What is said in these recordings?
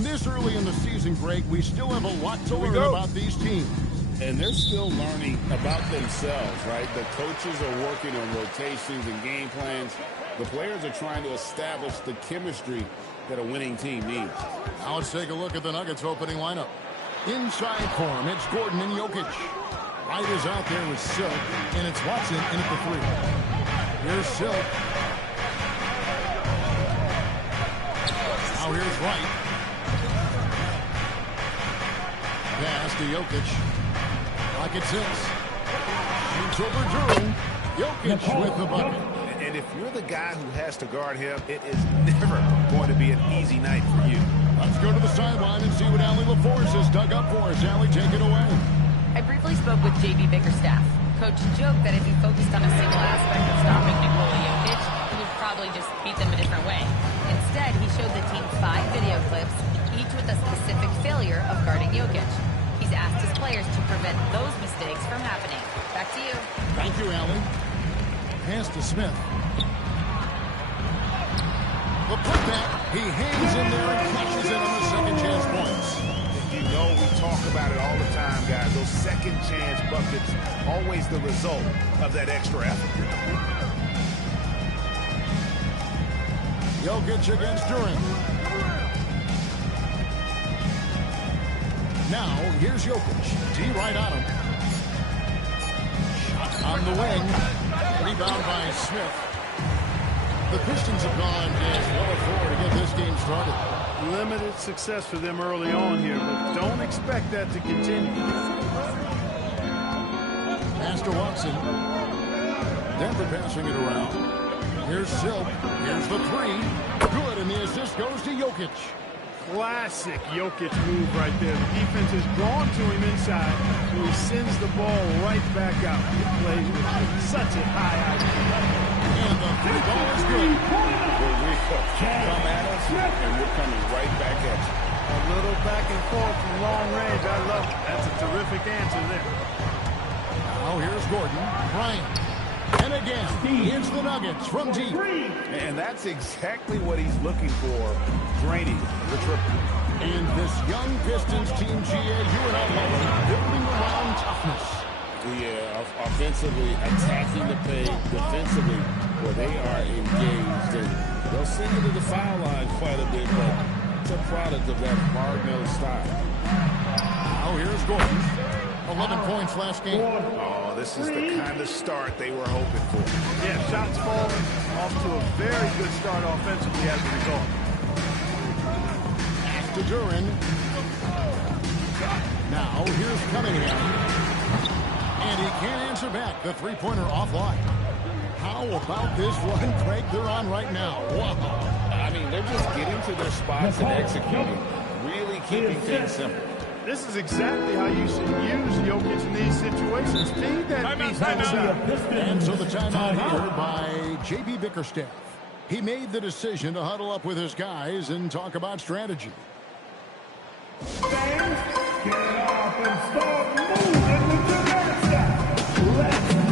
And this early in the season, Greg, we still have a lot to learn about these teams. And they're still learning about themselves, right? The coaches are working on rotations and game plans. The players are trying to establish the chemistry that a winning team needs. Now let's take a look at the Nuggets opening lineup. Inside for him, it's Gordon and Jokic. Wright is out there with Silk, and it's Watson in at the three. Here's Silk. Now here's Wright. Pass to Jokic. Rocket 6. Shoots over Drew. Jokic with the bucket. And if you're the guy who has to guard him, it is never going to be an easy night for you. Let's go to the sideline and see what Allie LaForce has dug up for us. Allie, take it away. I briefly spoke with J.B. Bickerstaff. Coach joked that if he focused on a single aspect of stopping Nikola Jokic, he would probably just beat them a different way. Instead, he showed the team 5 video clips, each with a specific failure of guarding Jokic. He's asked his players to prevent those mistakes from happening. Back to you. Thank you, Allie. Pass to Smith. The putback, he hangs in there and catches it on the second chance points. You know we talk about it all the time, guys. Those second chance buckets, always the result of that extra effort. Jokic against Durant. Now, here's Jokic. D right on him. Shot on the wing. Rebound by Smith. The Pistons have gone just 1-4 to get this game started. Limited success for them early on here, but don't expect that to continue. Master Watson. Denver passing it around. Here's Silk. Here's the three. Good, and the assist goes to Jokic. Classic Jokic move right there. The defense is drawn to him inside, so he sends the ball right back out. He plays with such a high IQ. And the three ball is good. We come at us, and we're coming right back at you. A little back and forth from long range. I love it. That's a terrific answer there. Now here's Gordon. Bryant. And again, he hits the Nuggets from deep. And that's exactly what he's looking for, draining the triple. And this young Pistons team, GA, you and I love it, building around toughness. Yeah, offensively, attacking the paint, defensively, where they are engaged. And they'll send it to the foul line quite a bit, but it's a product of that hard-nosed style. Now here's Gordon. 11 points last game. Oh, this is the kind of start they were hoping for. Yeah, shots falling off to a very good start offensively as a result. Pass to Duran. Now here's Cunningham. And he can't answer back. The three-pointer offline. How about this run, Craig, they're on right now? Wow. I mean, they're just getting to their spots and executing. Really keeping things simple. This is exactly how you should use Jokic in these situations. Feed that beast inside. And so the timeout here by J.B. Bickerstaff. He made the decision to huddle up with his guys and talk about strategy. Get off and start moving with the Bickerstaff. Let's play.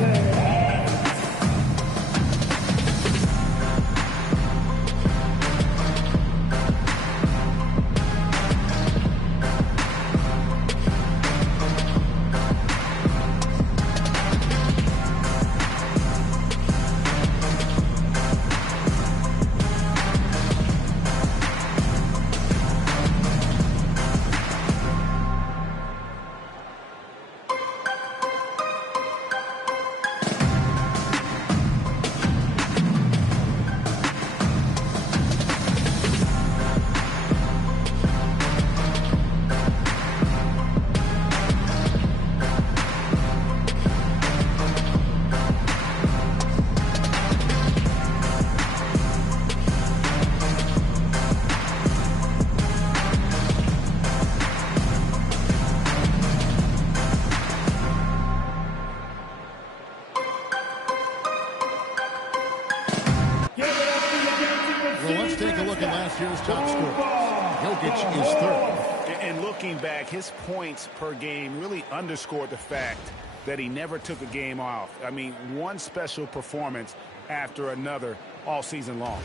Jokic is third. And looking back, his points per game really underscored the fact that he never took a game off. I mean, one special performance after another all season long.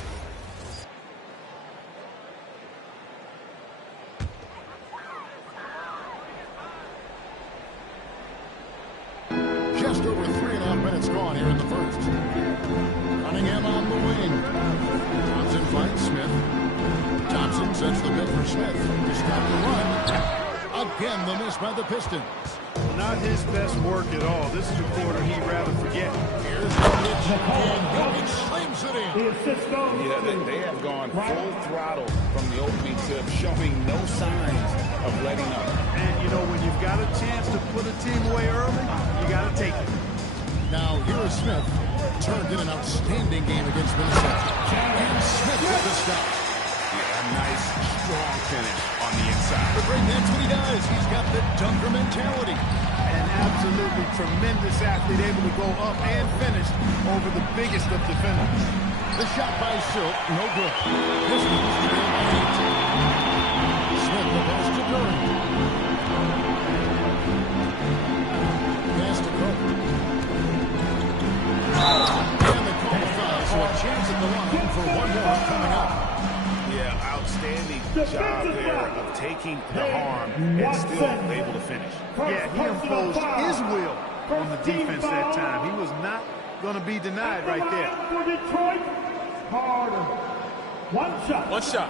minutes gone here in the first. Cunningham on the wing. Thompson finds Smith. Thompson sets the bit for Smith to stop the run. Again, the miss by the Pistons. Not his best work at all. This is a quarter he'd rather forget. Here's Jokic, and Jokic slings it in. The assist goes Yeah, they have gone full throttle from the opening tip, showing no signs of letting up. And, you know, when you've got a chance to put a team away early, you got to take it. Now, here is Smith. Turned in an outstanding game against Minnesota. And Smith with the stop. Yeah, a nice, strong finish on the inside. The great, that's what he does. He's got the dunker mentality. An absolutely tremendous athlete, able to go up and finish over the biggest of defenders. The shot by Silk, no good. Pistons trail by 8. Smith the pass to Durant. Pass to Kobe. And the call foul, so a chance at the line for one more coming up. Yeah, outstanding job there of taking the harm and still able to finish. Yeah, he imposed his will on the defense that time. He was not going to be denied right there. For Detroit, Harden. One shot. One shot.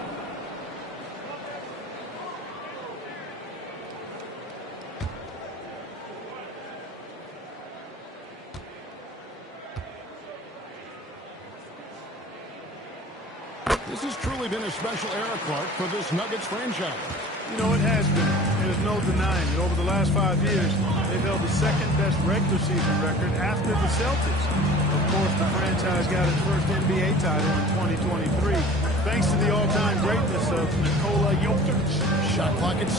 This has truly been a special era, Clark, for this Nuggets franchise. You know, it has been. There's no denying it. Over the last 5 years, they've held the second-best regular season record after the Celtics. Of course, the franchise got its first NBA title in 2023, thanks to the all-time greatness of Nikola Jokic. Shot clock at 6.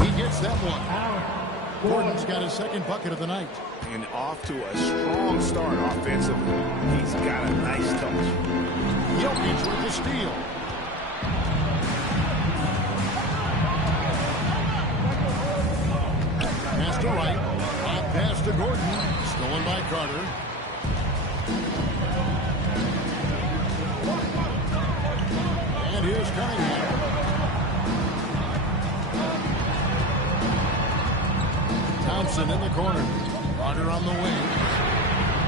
He gets that one. Gordon's got his second bucket of the night. And off to a strong start offensively. He's got a nice touch. Jokic with the steal. Pass to Wright. Hot pass to Gordon. Stolen by Carter. And here's Cunningham. Thompson in the corner. Carter on the wing.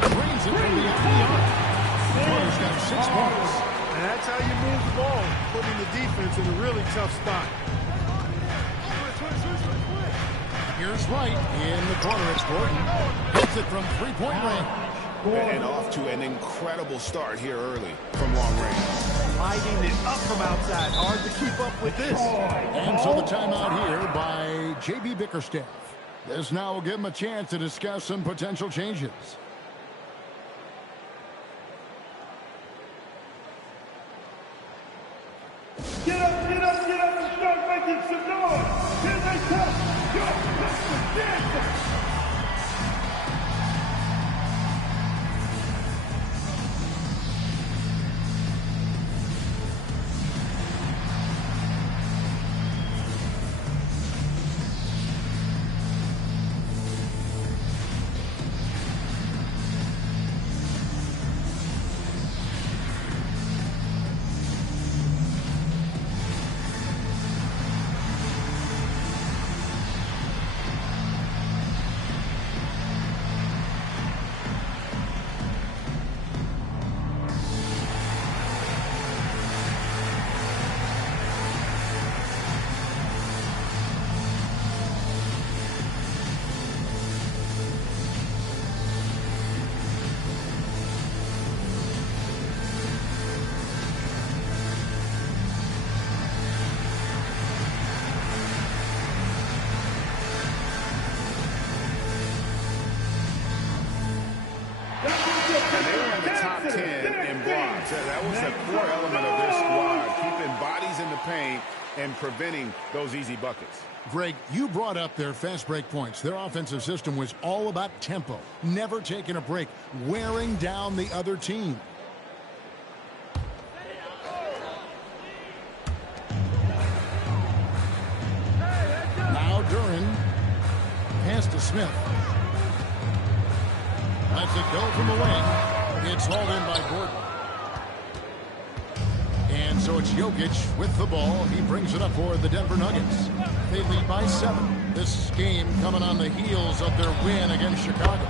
Brings it from the arc. Carter's got 6 points. And that's how you move the ball, putting the defense in a really tough spot. Here's Wright in the corner. It's Gordon. Hits it from three-point range. And off to an incredible start here early from long range. Lighting it up from outside. Hard to keep up with this. And so the timeout here by J.B. Bickerstaff. This now will give him a chance to discuss some potential changes. Get up, get up, get up, and start making some noise. Here they come. Go, Mr. Dancing. That was a core element of their squad, keeping bodies in the paint and preventing those easy buckets. Greg, you brought up their fast break points. Their offensive system was all about tempo, never taking a break, wearing down the other team. Now Duran. Pass to Smith. Lets it go from the wing. It's hauled in by Gordon. And so it's Jokic with the ball. He brings it up for the Denver Nuggets. They lead by 7. This game coming on the heels of their win against Chicago.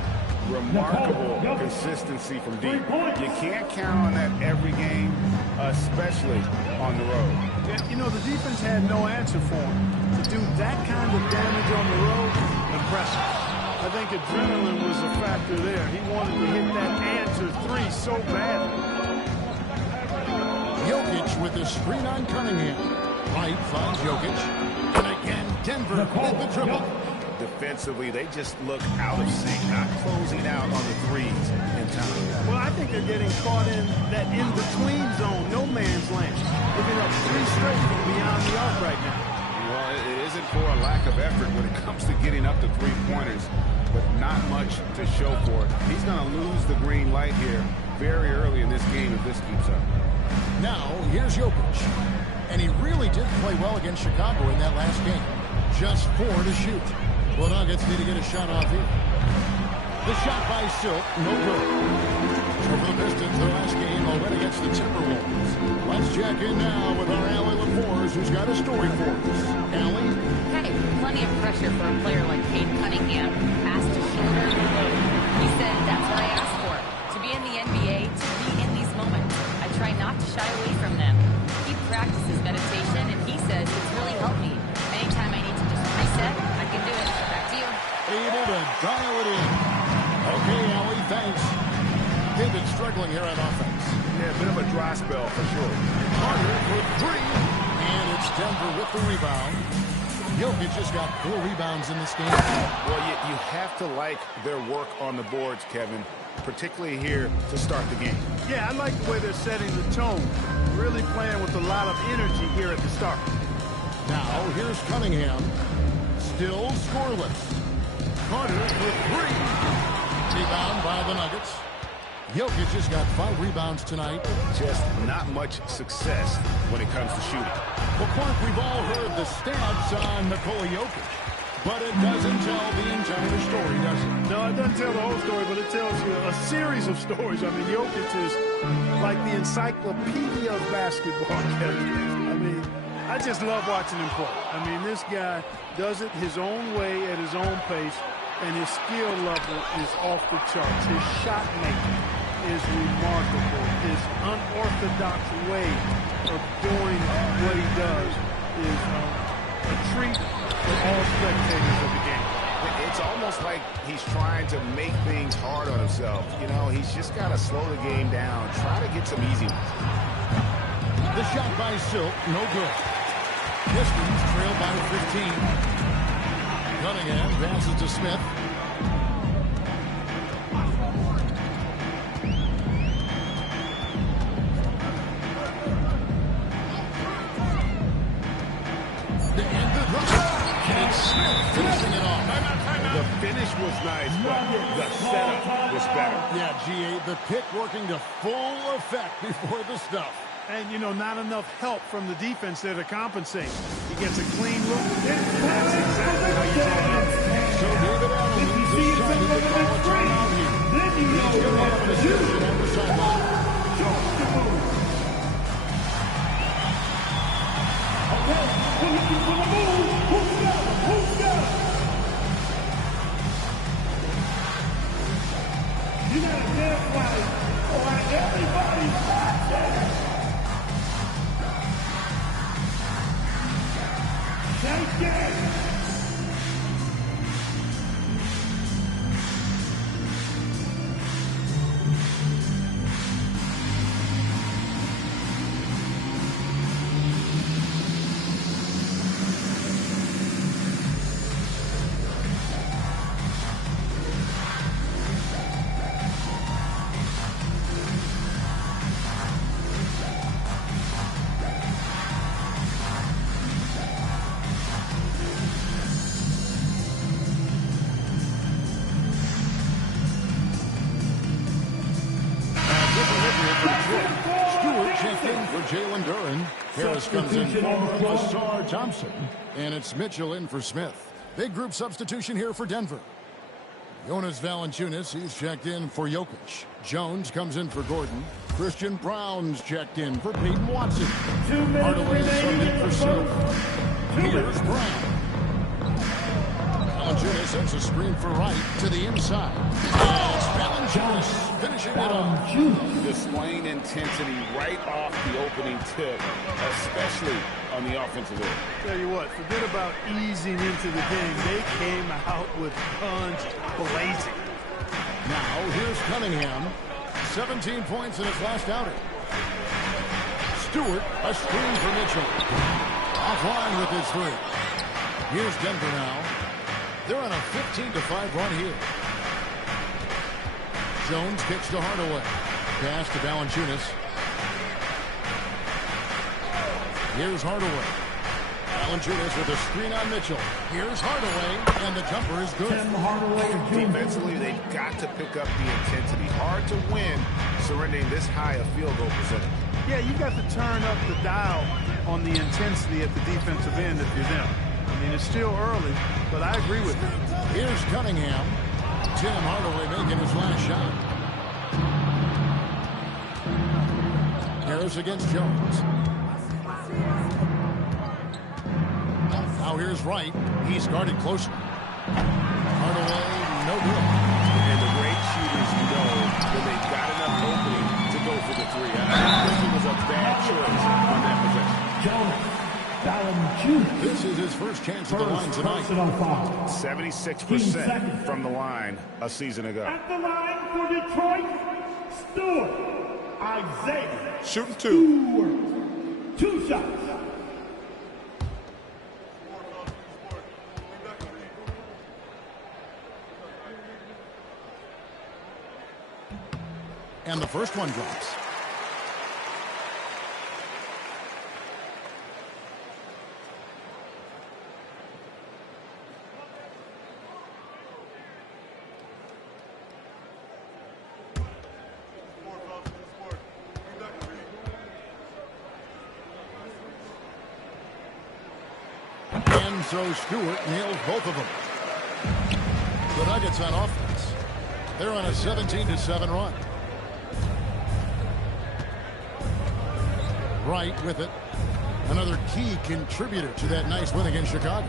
Remarkable consistency from deep. You can't count on that every game, especially on the road. Yeah, you know, the defense had no answer for him. To do that kind of damage on the road, impressive. I think adrenaline was a factor there. He wanted to hit that answer three so badly. Jokic with the screen on Cunningham. Wright finds Jokic. And again, Denver with the triple. Defensively, they just look out of sync, not closing out on the threes in time. Well, I think they're getting caught in that in-between zone, no man's land. Giving up three straight from beyond the arc right now. Well, it isn't for a lack of effort when it comes to getting up to three-pointers, but not much to show for it. He's going to lose the green light here very early in this game if this keeps up. Now, here's Jokic. And he really did play well against Chicago in that last game. Just 4 to shoot. Well, Nuggets need to get a shot off here. The shot by Silk, no good. So for the Pistons, their last game already against the Timberwolves. Let's check in now with our Allie LaForce, who's got a story for us. Allie? Hey, plenty of pressure for a player like Cade Cunningham. Asked to shoulder the load. He said, that's what I asked for. To be in the NBA, to be in these moments. I try not to shy away from them. He practices meditation, and he says it's really helped me. Anytime I need to just reset, I can do it. Back to you. Able to dial it in. Okay, Allie, thanks. They've been struggling here on offense. Yeah, a bit of a dry spell for sure. Carter for three. And it's Denver with the rebound. Jokic just got 4 rebounds in this game. Well, you have to like their work on the boards, Kevin, particularly here to start the game. Yeah, I like the way they're setting the tone. Really playing with a lot of energy here at the start. Now, here's Cunningham. Still scoreless. Carter for 3. Rebound by the Nuggets. Jokic just got 5 rebounds tonight. Just not much success when it comes to shooting. Well, Clark, we've all heard the stats on Nikola Jokic, but it doesn't tell the entire story, does it? No, it doesn't tell the whole story, but it tells you a series of stories. I mean, Jokic is like the encyclopedia of basketball, Kevin. I mean, I just love watching him play. I mean, this guy does it his own way at his own pace, and his skill level is off the charts. His shot making is remarkable. His unorthodox way of doing what he does is a treat for all spectators of the game. It's almost like he's trying to make things hard on himself. You know, he's just got to slow the game down, try to get some easy ones. The shot by Silk, no good. Pistons trail by 15. Cunningham passes to Smith. And Smith finishing it off. The finish was nice, but the setup was better. Yeah, G.A., the pick working to full effect before the stuff. And, you know, not enough help from the defense there to compensate. He gets a clean look, and that's exactly how you take it. So David Allen decided to call a timeout here. He's going to have a decision on the sideline. You got a damn flag. All right, everybody back there. Take it. Jalen Duren. Harris comes in for Ausar Thompson. And it's Mitchell in for Smith. Big group substitution here for Denver. Jonas Valanciunas, he's checked in for Jokic. Jones comes in for Gordon. Christian Brown's checked in for Peyton Watson. Hardaway subbed in for Silk. Here's Brown. Valanciunas Runs a screen for Wright to the inside. It's Valanciunas finishing it off. Displaying intensity right off the opening tip, especially on the offensive end. Tell you what, forget about easing into the game. They came out with guns blazing. Now here's Cunningham. 17 points in his last outing. Stewart, a screen for Mitchell. Offline with his three. Here's Denver now. They're on a 15-5 run here. Jones kicks to Hardaway. Pass to Valanciunas. Here's Hardaway. Valanciunas with a screen on Mitchell. Here's Hardaway, and the jumper is good. Defensively, they've got to pick up the intensity. Hard to win surrendering this high a field goal percentage. Yeah, you got to turn up the dial on the intensity at the defensive end if you're them. I mean, it's still early, but I agree with you. Here's Cunningham. Tim Hardaway making his last shot. Harris against Jones. Now here's Wright. He's guarded closely. Hardaway, no good. And the great shooters know when they've got enough opening to go for the three. I think it was a bad choice on that possession. This is his first chance at the line tonight. 76% from the line a season ago. At the line for Detroit, Stewart. Isaiah. Shooting two. Two shots. And the first one drops. And so Stewart nails both of them. The Nuggets on offense. They're on a 17-7 run. Wright with it. Another key contributor to that nice win against Chicago.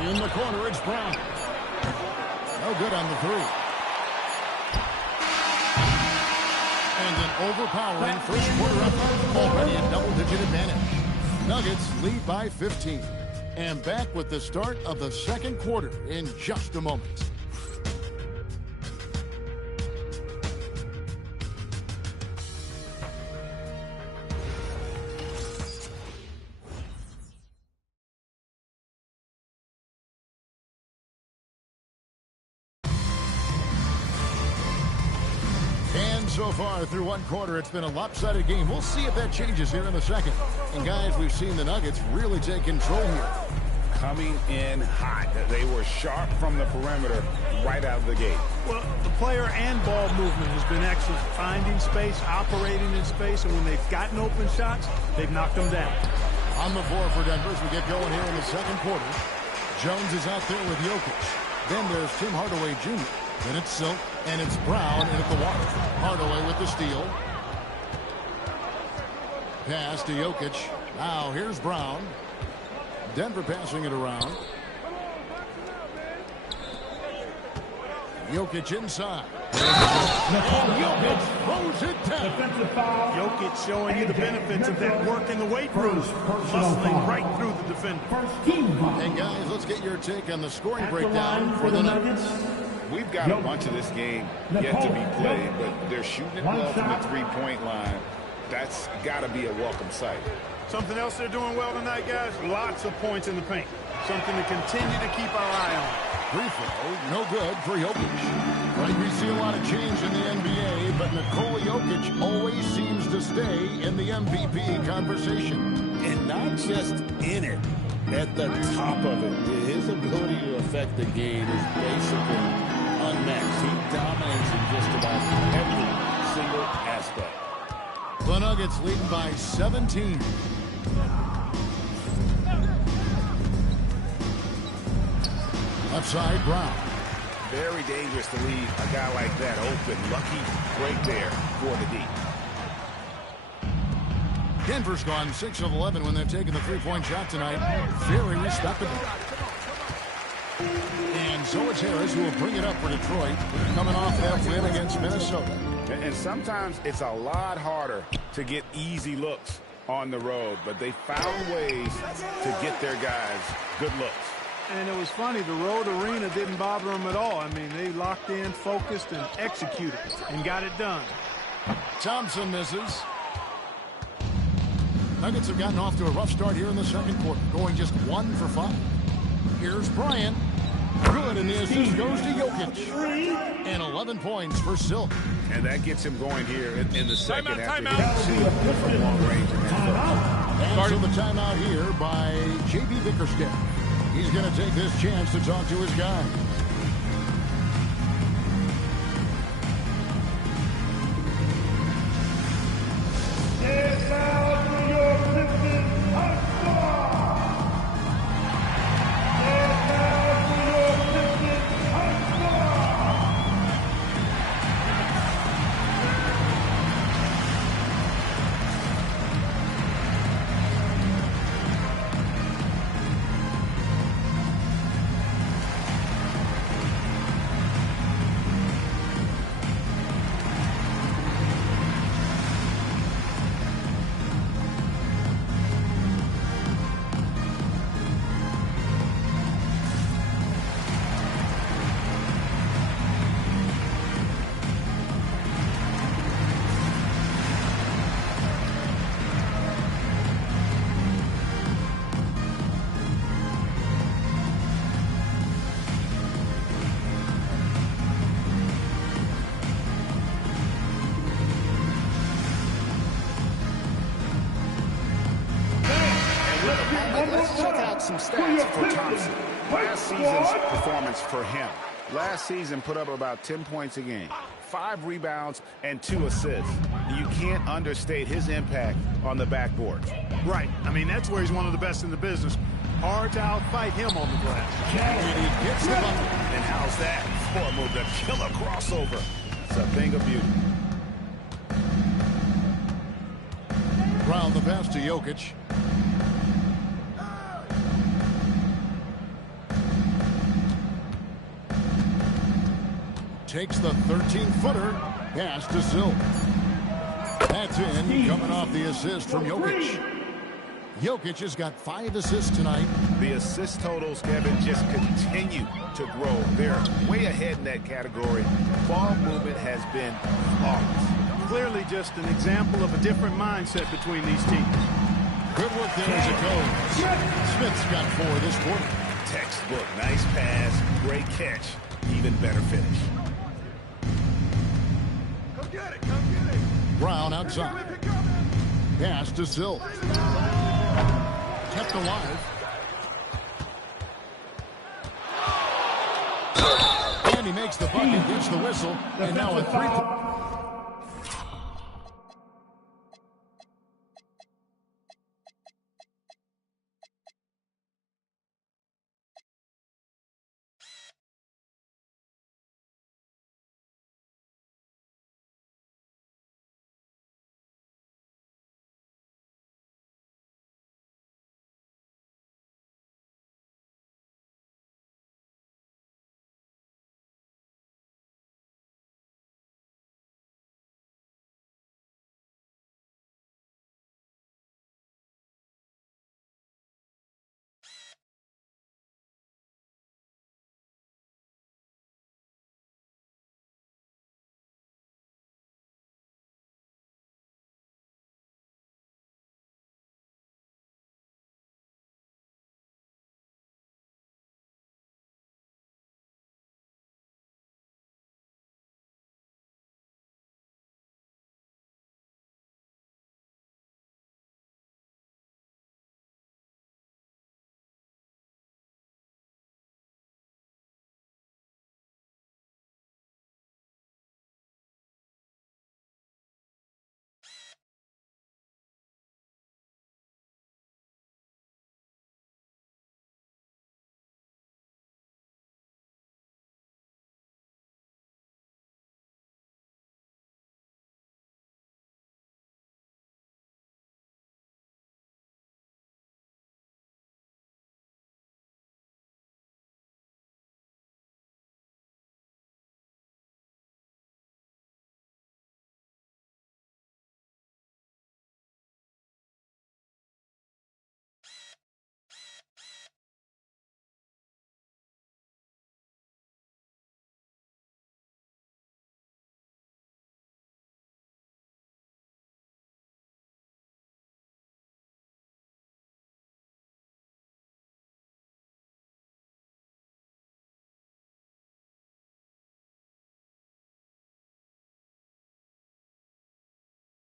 In the corner, it's Brown. No good on the three. And an overpowering first quarter effort. Already a double-digit advantage. Nuggets lead by 15. And back with the start of the second quarter in just a moment. So far through one quarter, it's been a lopsided game. We'll see if that changes here in the second. And guys, we've seen the Nuggets really take control here. Coming in hot. They were sharp from the perimeter right out of the gate. Well, the player and ball movement has been excellent. Finding space, operating in space, and when they've gotten open shots, they've knocked them down. On the floor for Denver as we get going here in the second quarter. Jones is out there with Jokic. Then there's Tim Hardaway Jr. Then it's Silk, and it's Brown in at the water. Hardaway with the steal. Pass to Jokic. Now here's Brown. Denver passing it around. Jokic inside. And Jokic throws it down. Jokic showing you the benefits of that work in the weight room. Muscling right through the defender. And guys, let's get your take on the scoring breakdown for the Nuggets. We've got a bunch of this game yet to be played, but they're shooting it well from the three-point line. That's got to be a welcome sight. Something else they're doing well tonight, guys? Lots of points in the paint. Something to continue to keep our eye on. Free throw, no good for Jokic. Right, we see a lot of change in the NBA, but Nikola Jokic always seems to stay in the MVP conversation. And not just in it, at the top of it. His ability to affect the game is basically unmatched. He dominates in just about every single aspect. The Nuggets leading by 17. Left side, Brown. Very dangerous to leave a guy like that open. Lucky break there for the D. Denver's gone 6 of 11 when they've taken the three-point shot tonight. Very respectable. And so it's Harris who will bring it up for Detroit, coming off that win against Minnesota. And sometimes it's a lot harder to get easy looks on the road, but they found ways to get their guys good looks. And it was funny, the road arena didn't bother them at all. I mean, they locked in, focused, and executed, and got it done. Thompson misses. Nuggets have gotten off to a rough start here in the second quarter, going just 1 for 5. Here's Bryant. Good, and the assist goes to Jokic. And 11 points for Silk. And that gets him going here in the second Timeout. From long range. And so the timeout here by J.B. Bickerstaff. He's going to take this chance to talk to his guys. And now New York Pistons hot star. And now New York Pistons hot star. Let's check out some stats for Thompson. Last season's performance for him. Last season put up about 10 points a game, 5 rebounds, and 2 assists. You can't understate his impact on the backboard. Right. I mean, that's where he's one of the best in the business. Hard to outfight him on the glass. And he gets the bucket. And how's that for a move? The killer crossover. It's a thing of beauty. Brown the pass to Jokic. Takes the 13-footer. Pass to Silk. That's in, coming off the assist from Jokic. Jokic has got 5 assists tonight. The assist totals, Kevin, just continue to grow. They're way ahead in that category. Ball movement has been flawless. Clearly just an example of a different mindset between these teams. Good work there as it goes. Smith's got 4 this quarter. Textbook. Nice pass. Great catch. Even better finish. Brown outside. Pass to Silk. Kept alive. And he makes the bucket, gets the whistle, and now a 3-point.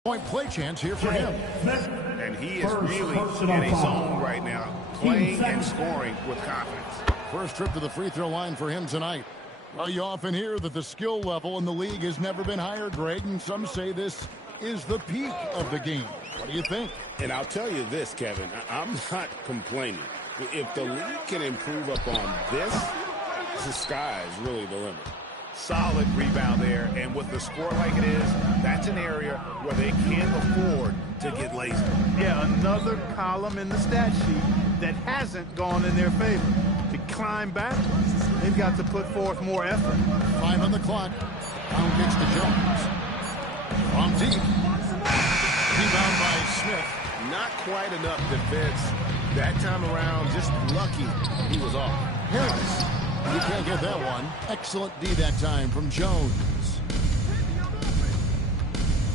Point play chance here for him. And he is really in a zone right now, playing and scoring with confidence. First trip to the free throw line for him tonight. Well, you often hear that the skill level in the league has never been higher, Greg, and some say this is the peak of the game. What do you think? And I'll tell you this, Kevin, I'm not complaining. If the league can improve upon this, the sky is really the limit. Solid rebound there, and with the score like it is, that's an area where they can't afford to get lazy. Yeah, another column in the stat sheet that hasn't gone in their favor. To climb back, they've got to put forth more effort. 5 on the clock. Down gets to Jones. From deep. Rebound by Smith. Not quite enough defense that time around. Just lucky he was off. Harris. You can't get that one. Excellent D that time from Jones.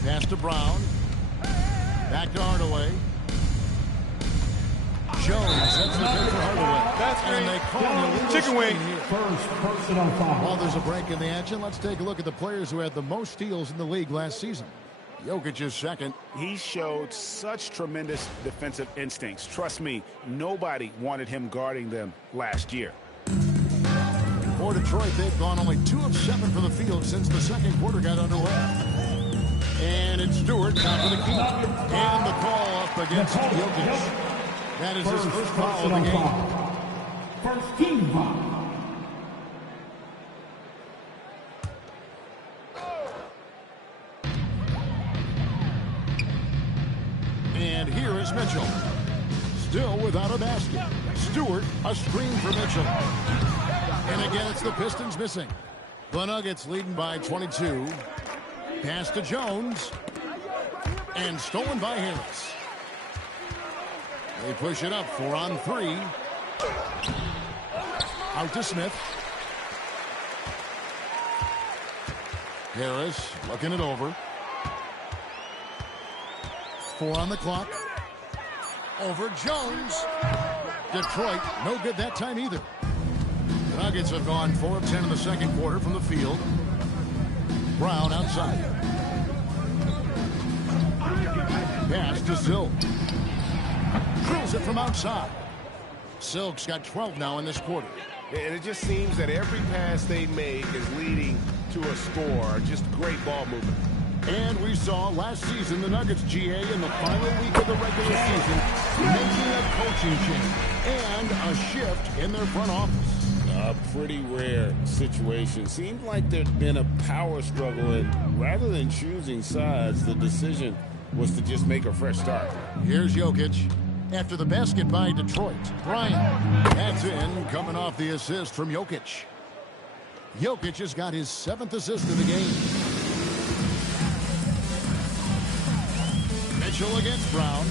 Pass to Brown. Back to Hardaway. Jones sets the pick for Hardaway. That's and they call him chicken wing. First personal foul. While there's a break in the action, let's take a look at the players who had the most steals in the league last season. Jokic is second. He showed such tremendous defensive instincts. Trust me, nobody wanted him guarding them last year. For Detroit, they've gone only 2 of 7 from the field since the second quarter got underway. And it's Stewart top of the key. And the call up against Jokic. That is his first foul of the game. First team foul. And here is Mitchell. Still without a basket. Stewart, a screen for Mitchell. And again, it's the Pistons missing. The Nuggets leading by 22. Pass to Jones. And stolen by Harris. They push it up 4 on 3. Out to Smith. Harris looking it over. 4 on the clock. Over Jones. Detroit, no good that time either. The Nuggets have gone 4 of 10 in the second quarter from the field. Brown outside. Pass to Silk. Drills it from outside. Silk's got 12 now in this quarter. And it just seems that every pass they make is leading to a score. Just great ball movement. And we saw last season the Nuggets GA in the final week of the regular season making a coaching change and a shift in their front office. A pretty rare situation. Seemed like there'd been a power struggle, and rather than choosing sides, the decision was to just make a fresh start. Here's Jokic. After the basket by Detroit, Bryant. That's in, coming off the assist from Jokic. Jokic has got his 7th assist of the game. Mitchell against Brown.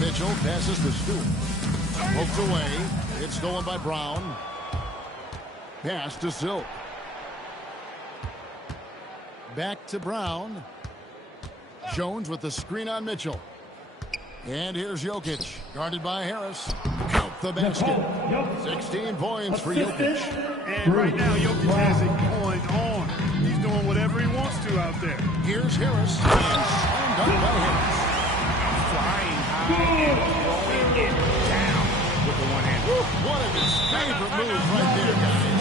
Mitchell passes to Stewart. Poked away. It's stolen by Brown. Pass to Silk. Back to Brown. Jones with the screen on Mitchell. And here's Jokic, guarded by Harris. Count the basket. 16 points for Jokic. And right now, Jokic has it going on. He's doing whatever he wants to out there. Here's Harris. And slammed dunk by Harris. Flying high and throwing it down with the one hand. One of his favorite moves right there, guys.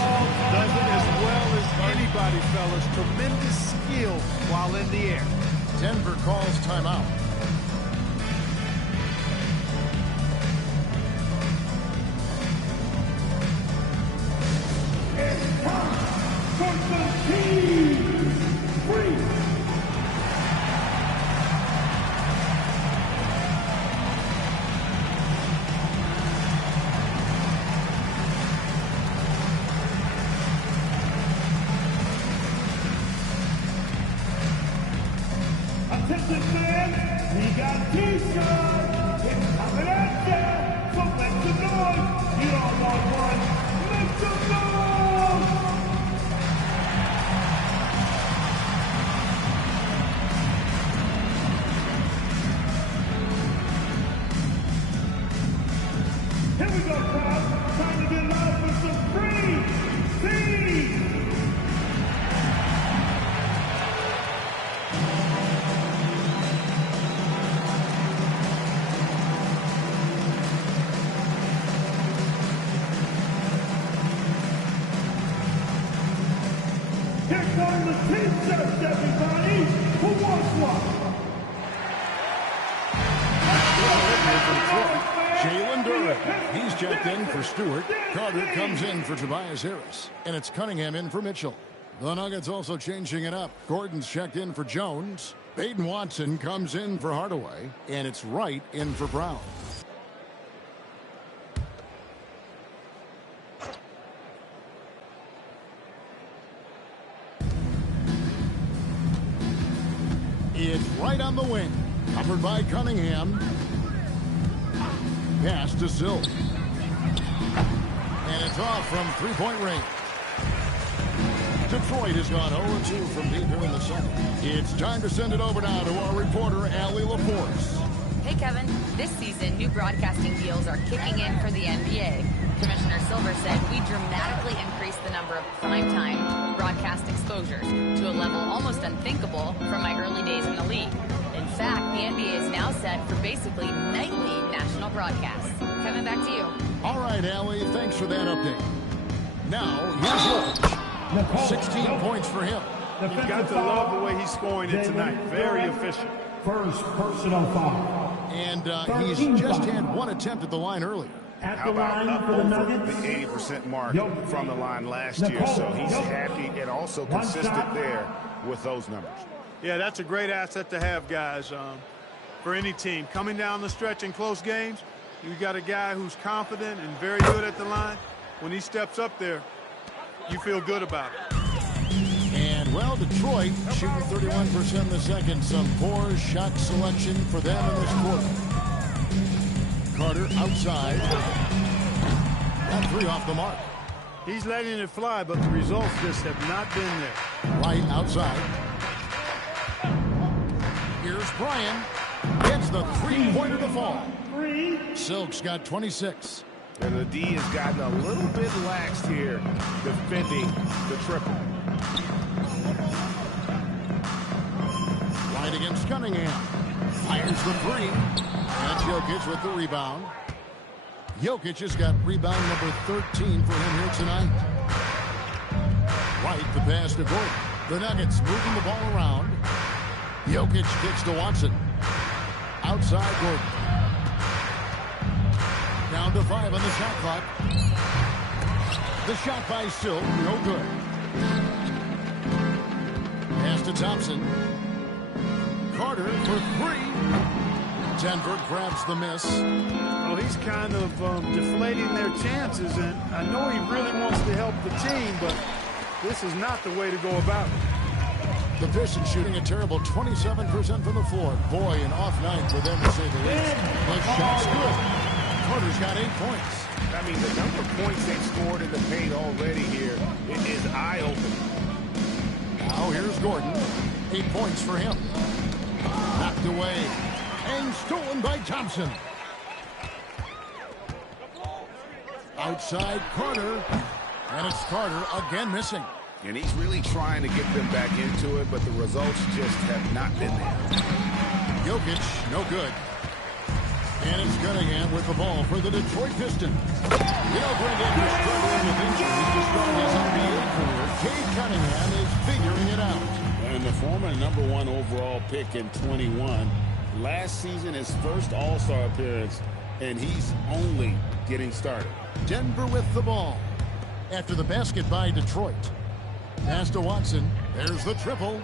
Does it as well as anybody, fellas. Tremendous skill while in the air. Denver calls timeout. It's time for the team. Free. Attention fans, we got T-shirts. It's coming at you. So make some noise. You don't want one. Make some noise. Here we go, crowd. Time to get loud for some free team. He's checked in for Stewart. Carter comes in for Tobias Harris. And it's Cunningham in for Mitchell. The Nuggets also changing it up. Gordon's checked in for Jones. Baden Watson comes in for Hardaway. And it's Wright in for Brown. It's Wright on the wing. Covered by Cunningham. Pass to Silk. And it's off from three-point range. Detroit has gone 0-2 from deep here in the second. It's time to send it over now to our reporter, Allie LaForce. Hey, Kevin. This season, new broadcasting deals are kicking in for the NBA. Commissioner Silver said we dramatically increased the number of primetime broadcast exposures to a level almost unthinkable from my early days in the league. In fact, the NBA is now set for basically nightly national broadcasts. Kevin, back to you. All right, Allie, thanks for that update. Now, here's Jokic. 16 points for him. You've got to love the way he's scoring it tonight. Very efficient. First personal foul. And he's just had one attempt at the line earlier. How about up over the 80% mark from the line last year? So he's happy and also consistent there with those numbers. Yeah, that's a great asset to have, guys, for any team. Coming down the stretch in close games, you got a guy who's confident and very good at the line. When he steps up there, you feel good about it. And, well, Detroit shooting 31% in the second. Some poor shot selection for them in this quarter. Carter outside. That three off the mark. He's letting it fly, but the results just have not been there. Wright outside. Here's Bryan. Gets the three-pointer to fall. Silk's got 26. And the D has gotten a little bit laxed here defending the triple. Wright against Cunningham. Fires the three. And Jokic with the rebound. Jokic has got rebound number 13 for him here tonight. Wright the pass to Gordon. The Nuggets moving the ball around. Jokic kicks to Watson. Outside Gordon. Down to 5 on the shot clock. The shot by Silk, no good. Pass to Thompson. Carter for three. Denver grabs the miss. Well, he's kind of deflating their chances, and I know he really wants to help the team, but this is not the way to go about it. The Pistons shooting a terrible 27% from the floor. Boy, an off night for them to say the least. But shot's good. Carter's got 8 points. I mean, the number of points they've scored in the paint already here is eye-opening. Now here's Gordon. 8 points for him. Knocked away. And stolen by Thompson. Outside Carter. And it's Carter again missing. And he's really trying to get them back into it, but the results just have not been there. Jokic, no good. And it's Cunningham with the ball for the Detroit Pistons. You know, Brendan, you're struggling with injuries to start his NBA career. Cade Cunningham is figuring it out. And the former #1 overall pick in 21. Last season, his first All-Star appearance, and he's only getting started. Denver with the ball. After the basket by Detroit. Pass to Watson. There's the triple.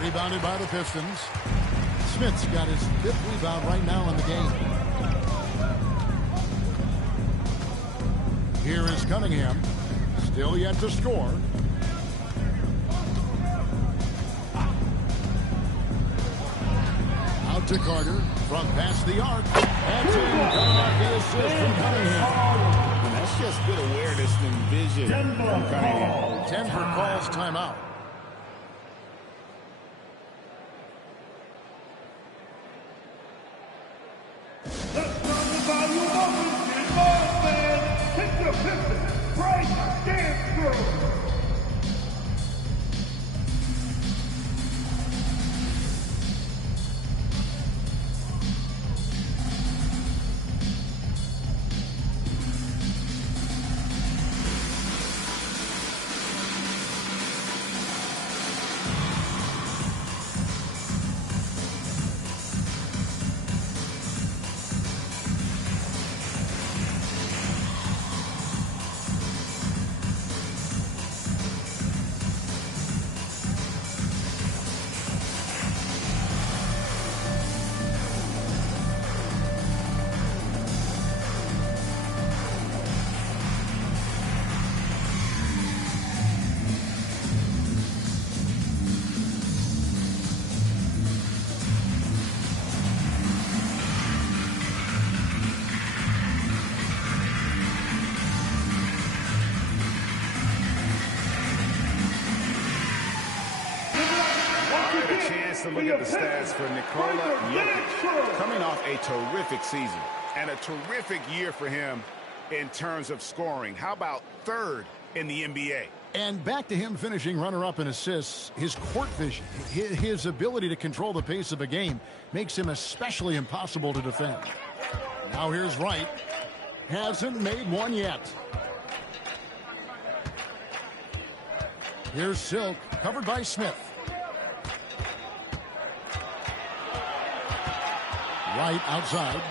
Rebounded by the Pistons. Smith's got his 5th rebound right now in the game. Here is Cunningham. Still yet to score. Out to Carter. From past the arc. And coming off the assist from Cunningham. And that's just good awareness and vision from Cunningham. Denver calls timeout. Let's turn the volume up and get involved, man. Hit the Pistons. Break dance through. closer look at the stats for Nikola Jokic. Coming off a terrific season and a terrific year for him in terms of scoring. How about third in the NBA? And back to him finishing runner-up in assists. His court vision, his ability to control the pace of a game makes him especially impossible to defend. Now here's Wright. Hasn't made one yet. Here's Silk, covered by Smith. Wright outside.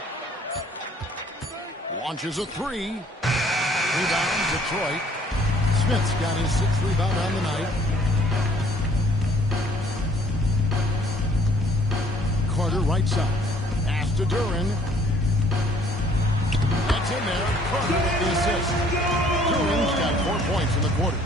Launches a three. Rebound, Detroit. Smith's got his 6th rebound on the night. Carter right side. Pass to Duren. That's in there. Carter with the assist. Duren's got 4 points in the quarter.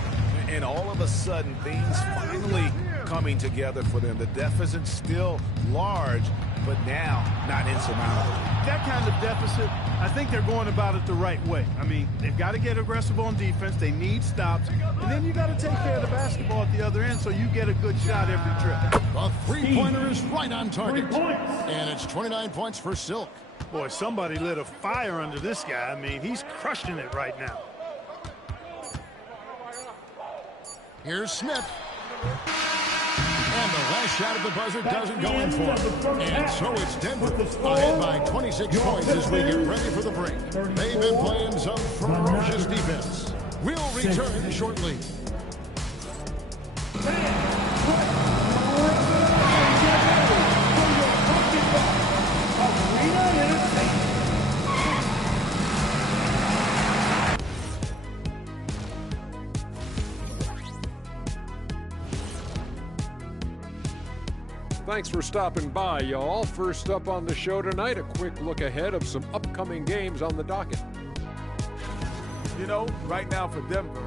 And all of a sudden, things finally coming together for them. The deficit still large, but now not insurmountable. That kind of deficit, I think they're going about it the right way. I mean, they've got to get aggressive on defense. They need stops. And then you got to take care of the basketball at the other end so you get a good shot every trip. The three-pointer is right on target. And it's 29 points for Silk. Boy, somebody lit a fire under this guy. I mean, he's crushing it right now. Here's Smith. And the last shot at the buzzer doesn't go in for him. And so it's Denver ahead by 26 points as we get ready for the break. They've been playing some ferocious defense. We'll return shortly. Thanks for stopping by, y'all. First up on the show tonight, a quick look ahead of some upcoming games on the docket. You know, right now for Denver,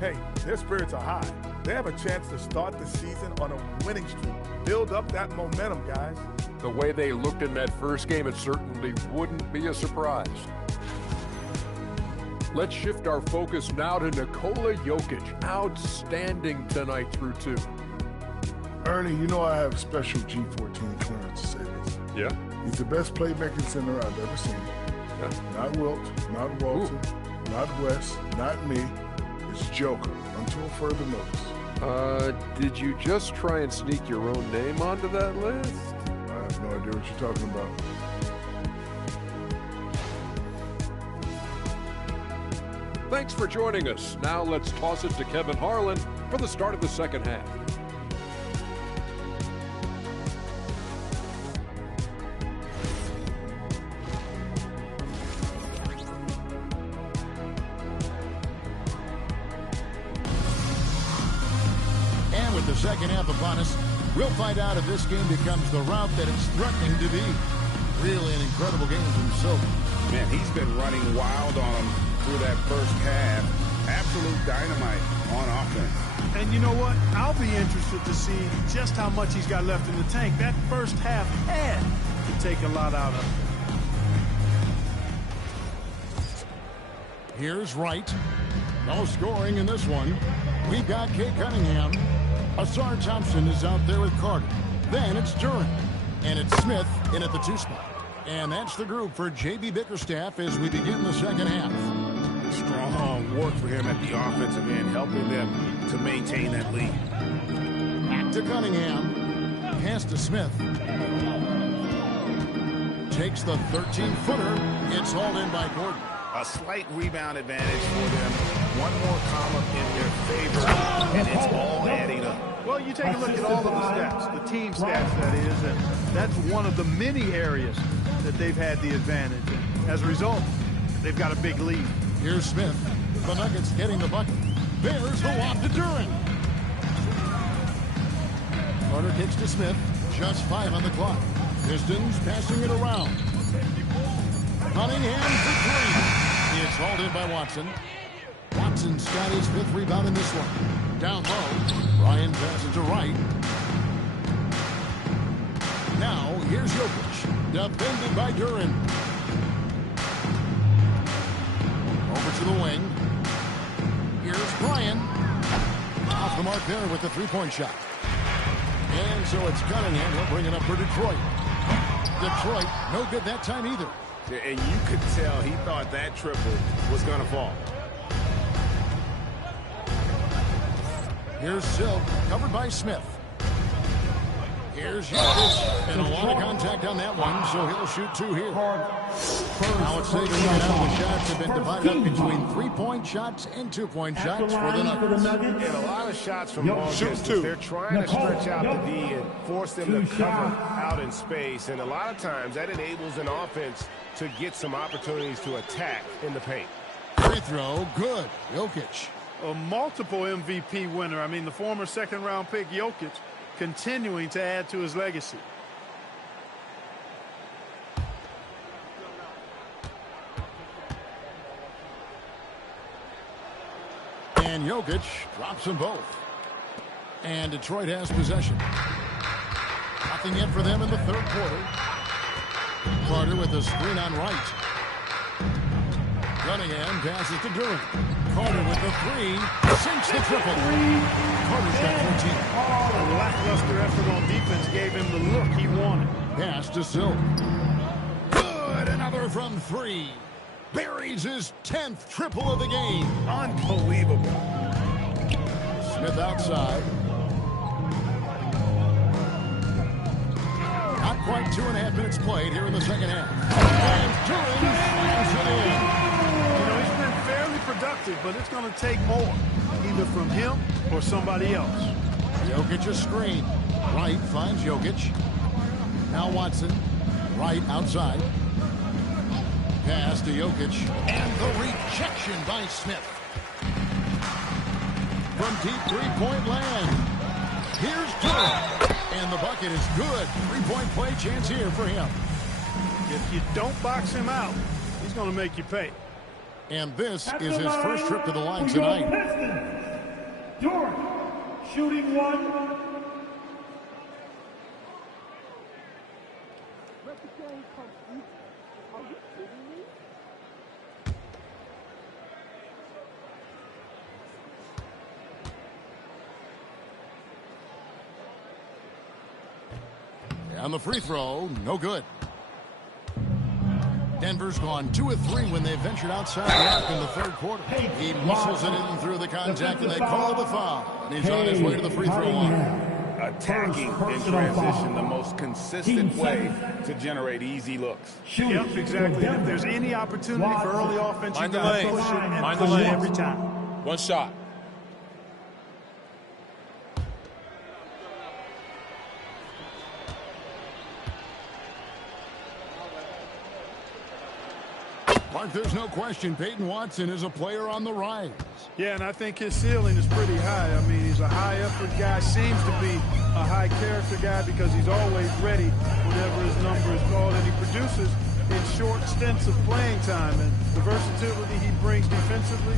hey, their spirits are high. They have a chance to start the season on a winning streak. Build up that momentum, guys. The way they looked in that first game, it certainly wouldn't be a surprise. Let's shift our focus now to Nikola Jokic. Outstanding tonight through 2. Ernie, you know I have special G14 clearance to say this. Yeah? He's the best playmaking center I've ever seen. Yeah. Not Wilt, not Walton, not West, not me. It's Joker, until further notice. Did you just try and sneak your own name onto that list? I have no idea what you're talking about. Thanks for joining us. Now let's toss it to Kevin Harlan for the start of the second half. The second half upon us. We'll find out if this game becomes the route that it's threatening to be. Really an incredible game from Silk. Man, he's been running wild on them through that first half. Absolute dynamite on offense. And you know what? I'll be interested to see just how much he's got left in the tank. That first half had to take a lot out of him. Here's Wright. No scoring in this one. We've got Kay Cunningham. Asar Thompson is out there with Carter. Then it's Duren. And it's Smith in at the 2 spot. And that's the group for J.B. Bickerstaff as we begin the second half. Strong work for him at the offensive end, helping them to maintain that lead. Back to Cunningham. Pass to Smith. Takes the 13-footer. It's hauled in by Gordon. A slight rebound advantage for them. One more column in their favor, and it's all adding up. Well, you take a look at all of the stats, the team stats, that is, and that's one of the many areas that they've had the advantage. And as a result, they've got a big lead. Here's Smith. The Nuggets getting the bucket. There's the lob to Duren. Carter kicks to Smith. Just 5 on the clock. Pistons passing it around. Cunningham for 3. It's hauled in by Watson. Watson's got his 5th rebound in this one. Down low. Ryan passes to Wright. Now, here's Jokic. Defended by Duren. Over to the wing. Here's Bryan. Off the mark there with the 3-point shot. And so it's Cunningham. He'll bring it up for Detroit. Detroit, no good that time either. And you could tell he thought that triple was going to fall. Here's Silk, covered by Smith. Here's Jokic, and a lot of contact on that one, so he'll shoot 2 here. Now it's taken right out. The shots have been divided up between 3-point shots and 2-point shots for the Nuggets. And a lot of shots from long distance. They're trying to stretch out the D and force them to cover out in space. And a lot of times that enables an offense to get some opportunities to attack in the paint. Free throw, good. Jokic. A multiple MVP winner. I mean, the former second-round pick Jokic continuing to add to his legacy. And Jokic drops them both. And Detroit has possession. Nothing yet for them in the third quarter. Carter with a screen on right. Cunningham passes to Durant. Carter with the 3. Sinks the triple. Carter's got 14. A lackluster effort on defense gave him the look he wanted. Pass to Silk. Good. Another from 3. Buries his 10th triple of the game. Unbelievable. Smith outside. Not quite 2.5 minutes played here in the second half. And Durant slams it in. You know, he's been fairly productive, but it's going to take more, either from him or somebody else. Jokic a screen. Wright finds Jokic. Now Watson. Wright outside. Pass to Jokic. And the rejection by Smith. From deep three-point land. Here's Durant. And the bucket is good. 3-point play chance here for him. If you don't box him out, he's going to make you pay. And this is his first trip to the line tonight. Durant, shooting 1. And the free throw, no good. Denver's gone 2 of 3 when they ventured outside the arc in the third quarter. He muscles it in through the contact, and they call the foul. And he's on his way to the free throw line. Attacking in transition, the most consistent way to generate easy looks. Yep, exactly. And if there's any opportunity for early offense, you got to push it and push it every time. One shot. Mark, there's no question Peyton Watson is a player on the rise. Yeah, and I think his ceiling is pretty high. I mean, he's a high-effort guy, seems to be a high-character guy because he's always ready whenever his number is called, and he produces in short stints of playing time. And the versatility he brings defensively,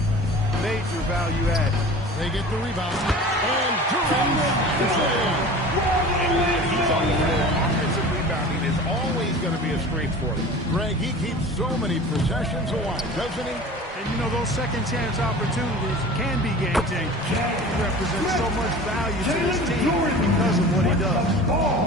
major value added. They get the rebound, and Durant is in. And he's on the floor. Offensive rebounding is always going to be a strength for him. Greg, he keeps so many possessions alive, doesn't he? And, you know, those second-chance opportunities can be game-changers. He represents so much value to his team because of what he does.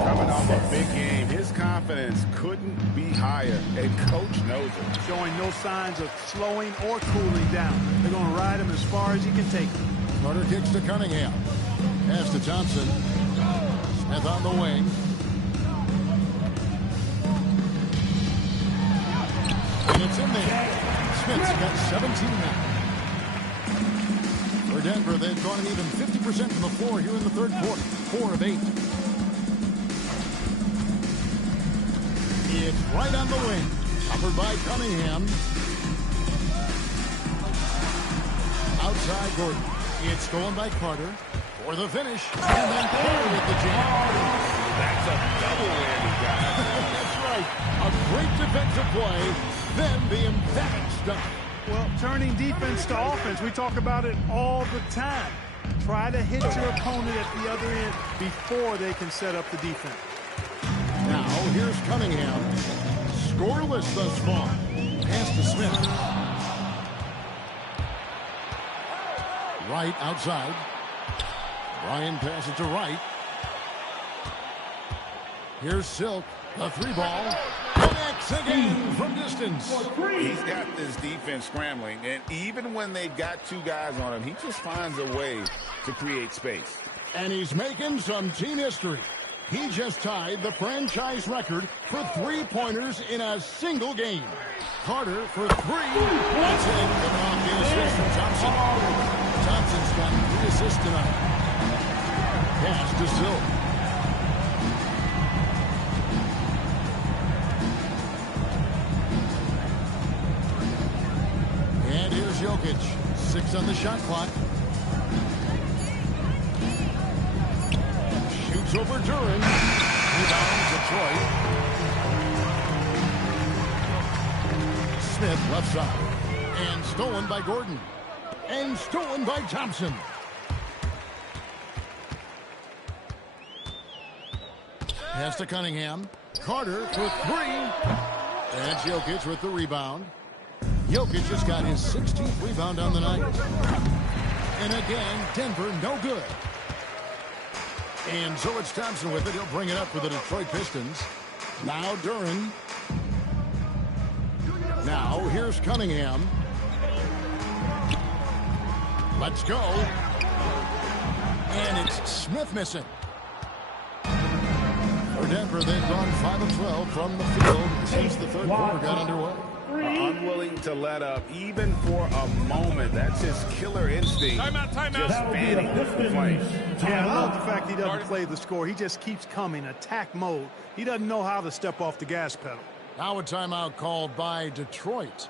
Coming off a big game, his confidence couldn't be higher, and Coach knows it. Showing no signs of slowing or cooling down. They're going to ride him as far as he can take him. Carter kicks to Cunningham. Pass to Thompson. Smith on the wing. And it's in there. Smith's got 17 now. For Denver, they've gone even 50% from the floor here in the third quarter. 4 of 8. It's right on the wing. Covered by Cunningham. Outside Gordon. It's stolen by Carter for the finish. And then Carter with the jam. That's a double whammy, guys. That's right. A great defensive play. Then the emphatic stuff. Well, turning defense to offense, we talk about it all the time. Try to hit your opponent at the other end before they can set up the defense. Now, here's Cunningham. Scoreless thus far. Pass to Smith. Wright outside. Ryan passes to Wright. Here's Silk. The 3-ball. Connects again from distance. He's got this defense scrambling, and even when they've got 2 guys on him, he just finds a way to create space. And he's making some team history. He just tied the franchise record for 3-pointers in a single game. Carter for 3. That's it. Coming off the assist from Thompson. Thompson's got 3 assists tonight. Pass to Silk. And here's Jokic. 6 on the shot clock. Shoots over Duren. Rebound Detroit. Smith left side. And stolen by Gordon. And stolen by Thompson. Pass to Cunningham. Carter for 3. And Jokic with the rebound. Jokic just got his 16th rebound on the night. And again, Denver no good. And so it's Thompson with it. He'll bring it up for the Detroit Pistons. Now Duren. Now here's Cunningham. Let's go. And it's Smith missing. For Denver, they've gone 5 of 12 from the field since the third quarter got underway. Unwilling to let up even for a moment. That's his killer instinct. Timeout. Just fanning the fight. Yeah, I love the fact he doesn't play the score. He just keeps coming, attack mode. He doesn't know how to step off the gas pedal. Now a timeout called by Detroit.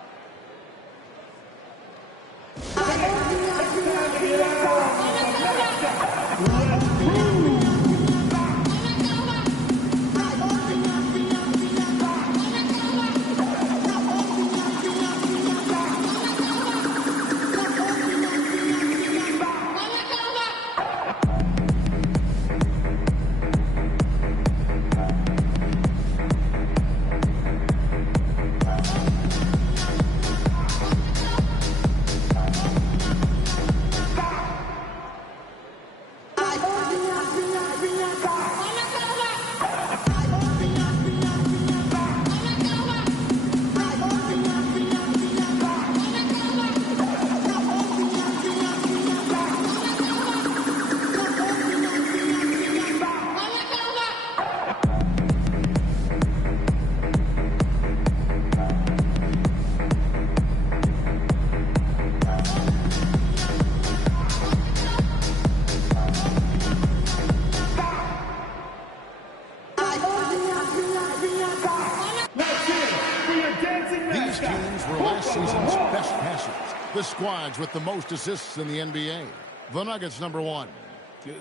The squads with the most assists in the NBA. The Nuggets #1.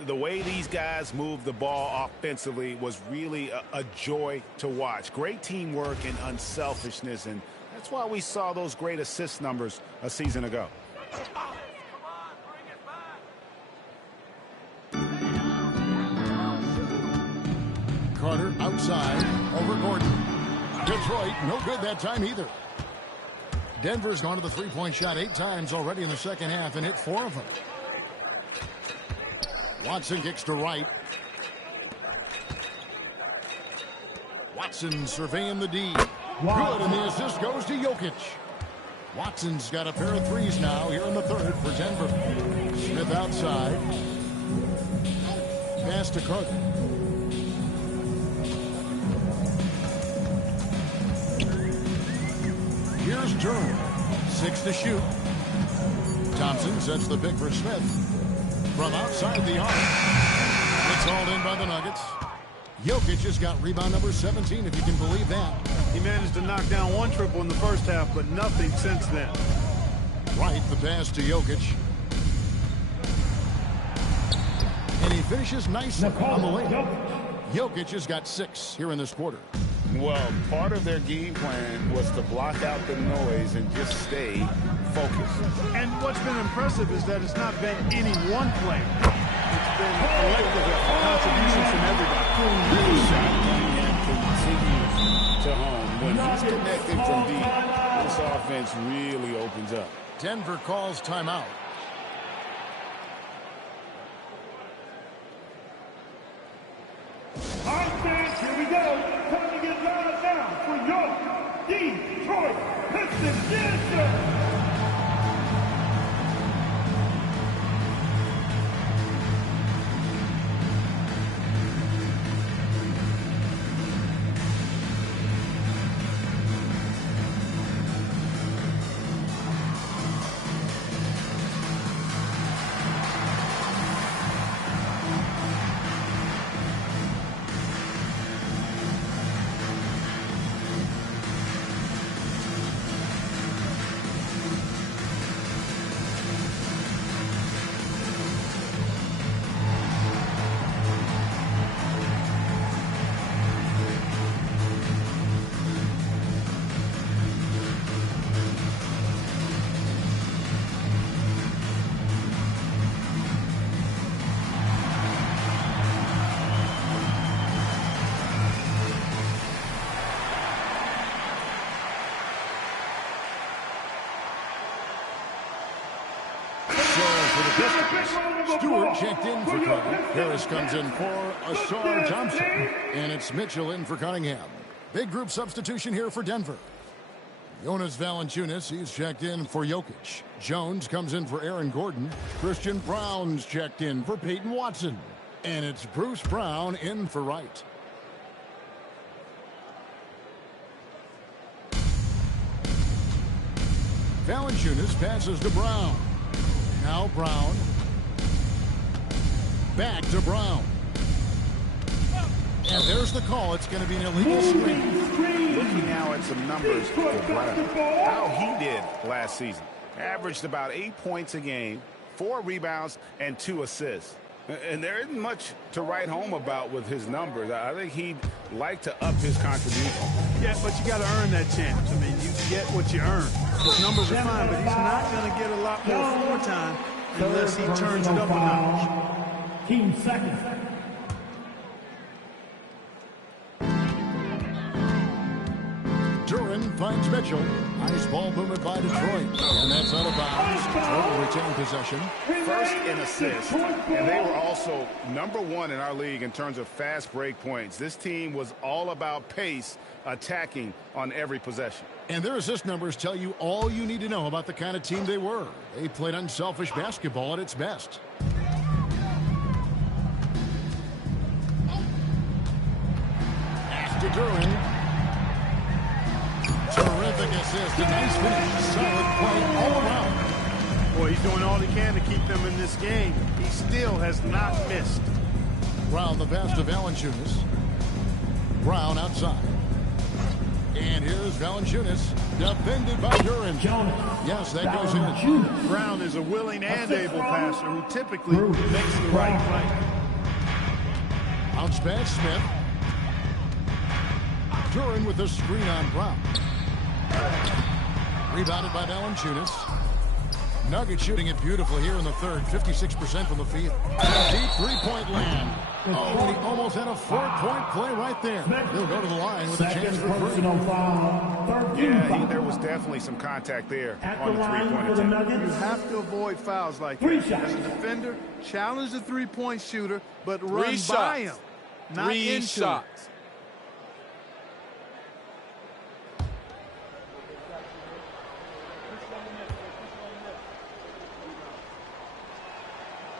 The way these guys move the ball offensively was really a joy to watch. Great teamwork and unselfishness, and that's why we saw those great assist numbers a season ago. Carter outside over Gordon. Detroit no good that time either. Denver's gone to the three-point shot 8 times already in the second half and hit 4 of them. Watson kicks to right. Watson surveying the D. Good, and the assist goes to Jokic. Watson's got a pair of threes now here in the third for Denver. Smith outside. Pass to Carter. Here's Duren. 6 to shoot. Thompson sets the pick for Smith. From outside the arc. It's hauled in by the Nuggets. Jokic has got rebound number 17, if you can believe that. He managed to knock down 1 triple in the first half, but nothing since then. Right, the pass to Jokic. And he finishes nicely on the lane. Jokic has got 6 here in this quarter. Well, part of their game plan was to block out the noise and just stay focused. And what's been impressive is that it's not been any one player. It's been collective contributions from everybody. The shot Cunningham continues to home. When he's connected from deep, this offense really opens up. Denver calls timeout. Offense, here we go. Stewart checked in for Cutting. Harris comes in for Ausar Thompson. And it's Mitchell in for Cunningham. Big group substitution here for Denver. Jonas Valanciunas, he's checked in for Jokic. Jones comes in for Aaron Gordon. Christian Brown's checked in for Peyton Watson. And it's Bruce Brown in for Wright. Valanciunas passes to Brown. Now Brown. Back to Brown. And there's the call. It's going to be an illegal screen. Looking now at some numbers for Brown. How he did last season. Averaged about 8 points a game, 4 rebounds, and 2 assists. And there isn't much to write home about with his numbers. I think he'd like to up his contribution. Yeah, but you got to earn that chance. I mean, you get what you earn. His numbers are fine, but he's not going to get a lot more floor time unless he turns it up a notch. Team second. Duran finds Mitchell. Nice ball movement by Detroit. And that's out of bounds. Detroit will retain possession. First in assists. And they were also #1 in our league in terms of fast break points. This team was all about pace, attacking on every possession. And their assist numbers tell you all you need to know about the kind of team they were. They played unselfish basketball at its best. To Duran. Terrific assist. A nice finish. Solid play all around. Boy, he's doing all he can to keep them in this game. He still has not missed. Brown the pass to Valanciunas. Brown outside. And here's Valanciunas. Defended by Duran. Yes, that goes in. Brown is a willing and able passer who typically makes the right play. Bounce pass, Smith. Duran with the screen on Brown. Rebounded by Valanciunas. Nuggets shooting it beautiful here in the third. 56% from the field. Deep three-point land. Oh, he almost had a 4-point play right there. He'll go to the line with a chance for free. Yeah, there was definitely some contact there on the three-point attempt. You have to avoid fouls like that. As a defender, challenge the three-point shooter, but run by him, not into him.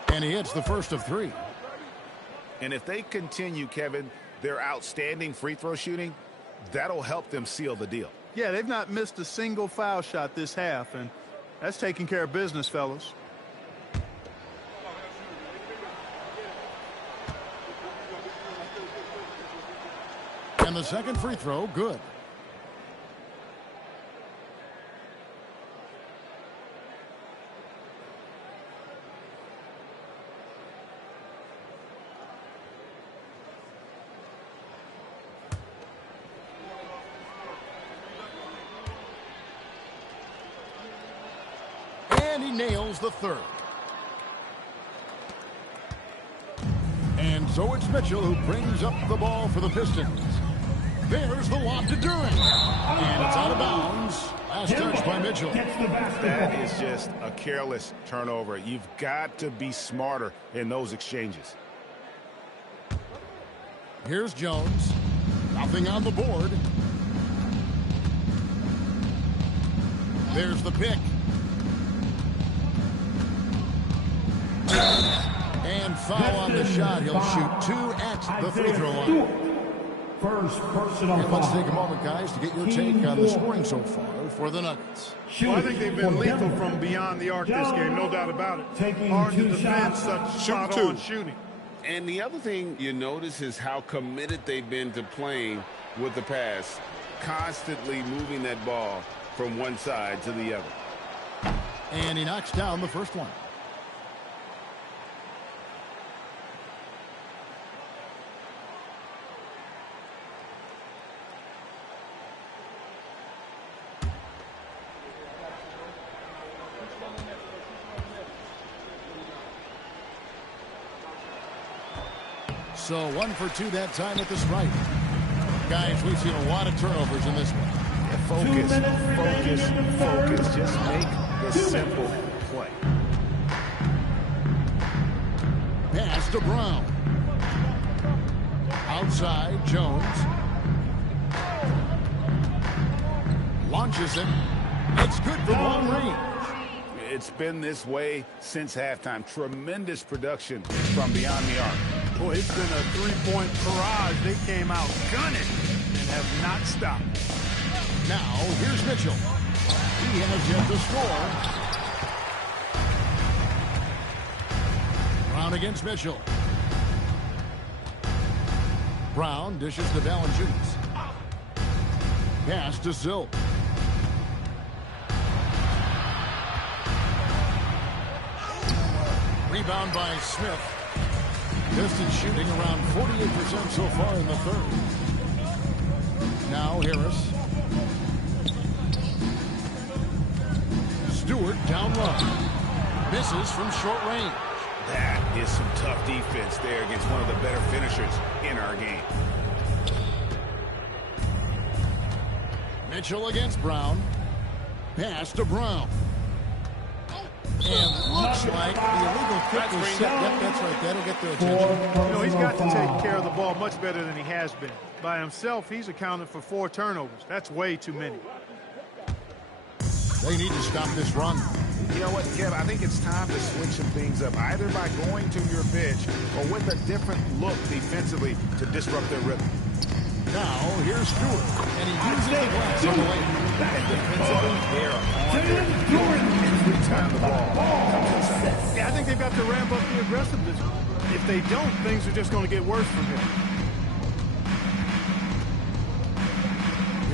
And he hits the first of 3. And if they continue, Kevin, their outstanding free throw shooting, that'll help them seal the deal. Yeah, they've not missed a single foul shot this half, and that's taking care of business, fellas. And the second free throw, good. And he nails the third. And so it's Mitchell who brings up the ball for the Pistons. There's the lob to Duran. And it's out of bounds. Last touch by Mitchell. That is just a careless turnover. You've got to be smarter in those exchanges. Here's Jones. Nothing on the board. There's the pick. And foul on the shot. He'll shoot 2 at the free throw line. First personal And let's take a moment, guys, to get your take on the scoring so far for the Nuggets. Well, I think they've been lethal from beyond the arc this game, no doubt about it. Hard to defend such spot-on shooting. And the other thing you notice is how committed they've been to playing with the pass, constantly moving that ball from one side to the other. And he knocks down the first one. So 1 for 2 that time at the stripe. Guys, we've seen a lot of turnovers in this one. Focus. Just make the simple play. Pass to Brown. Outside, Jones. Launches him. It's good for long range. It's been this way since halftime. Tremendous production from beyond the arc. Boy, it's been a three-point barrage. They came out gunning and have not stopped. Now, here's Mitchell. He has yet to score. Brown against Mitchell. Brown dishes to Valanciunas. Pass to Silk. Rebound by Smith. Pistons shooting around 48% so far in the third. Now Harris. Stewart down low. Misses from short range. That is some tough defense there against one of the better finishers in our game. Mitchell against Brown. Pass to Brown. And looks like the illegal kick was set. Yep, that's right. That'll get their attention. You know, he's got to take care of the ball much better than he has been. By himself, he's accounted for 4 turnovers. That's way too many. They need to stop this run. You know what, Kev? I think it's time to switch some things up, either by going to your bench or with a different look defensively to disrupt their rhythm. Now, here's Stewart, and he uses the glass on the way. And defensively, they're on every time the ball comes inside. Yeah, I think they've got to ramp up the aggressiveness. If they don't, things are just going to get worse from here.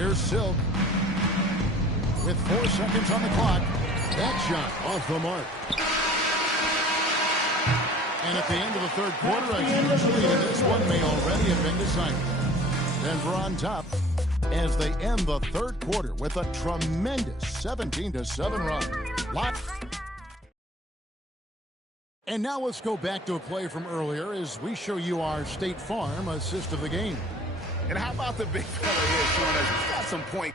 Here's Silk. With 4 seconds on the clock, that shot off the mark. And at the end of the third quarter, a huge lead in this one may already have been decided. Denver on top as they end the third quarter with a tremendous 17-7 run. And now let's go back to a play from earlier as we show you our State Farm assist of the game. And how about the big fella here showing us he's got some point.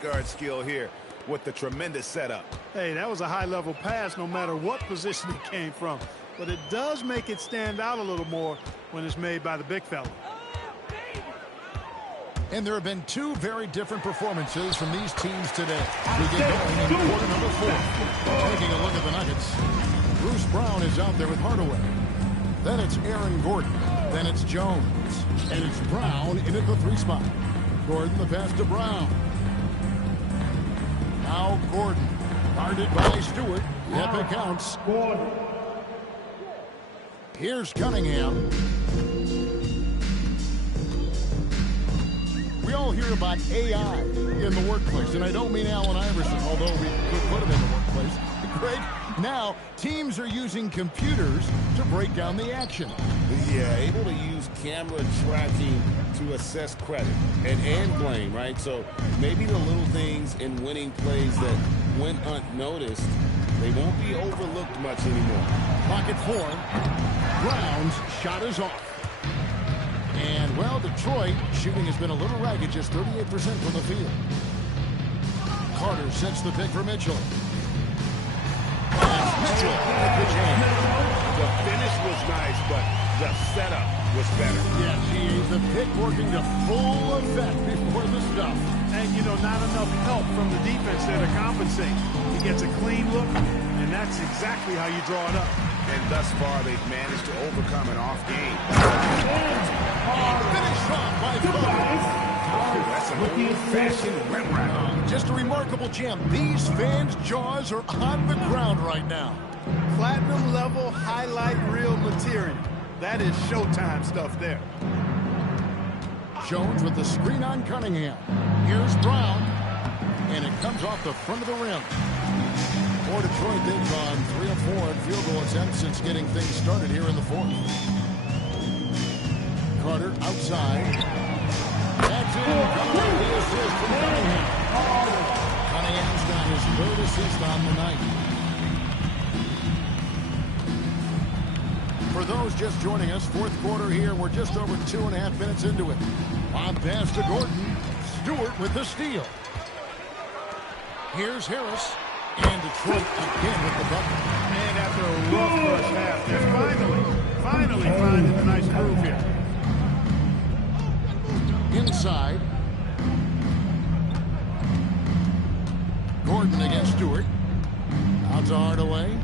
Guard skill here with the tremendous setup. Hey, that was a high-level pass no matter what position it came from. But it does make it stand out a little more when it's made by the big fella. And there have been 2 very different performances from these teams today. We get going in quarter number 4. Taking a look at the Nuggets. Bruce Brown is out there with Hardaway. Then it's Aaron Gordon. Then it's Jones. And it's Brown in at the 3 spot. Gordon the pass to Brown. Now Gordon, guarded by Stewart. Yep, it counts. Here's Cunningham. We all hear about AI in the workplace, and I don't mean Allen Iverson, although we could put him in the workplace. Great. Now, teams are using computers to break down the action. Yeah, able to use camera tracking to assess credit and blame, right? So maybe the little things in winning plays that went unnoticed, they They won't be overlooked much anymore. Pocket 4. Brown's shot is off. And, well, Detroit shooting has been a little ragged, just 38% from the field. Carter sets the pick for Mitchell. And Mitchell at the jam. The finish was nice, but the setup was better. Yeah, the pick working to full effect before the stuff. And, you know, not enough help from the defense there to compensate. He gets a clean look, and that's exactly how you draw it up. And thus far, they've managed to overcome an off game. Finished off by Carter. That's an old-fashioned rim rack. Just a remarkable jam. These fans' jaws are on the ground right now. Platinum level highlight reel material. That is Showtime stuff there. Jones with the screen on Cunningham. Here's Brown. And it comes off the front of the rim. For Detroit, they've gone 3 of 4 in field goal attempts since getting things started here in the fourth. Carter outside. That's in. The assist from Cunningham. Cunningham's got his 3rd assist on the night. For those just joining us, fourth quarter here. We're just over 2.5 minutes into it. On pass to Gordon. Stewart with the steal. Here's Harris. And Detroit again with the bucket. And after a rough first half, they're finally finding a nice groove here. Inside. Gordon against Stewart. Out to Hardaway.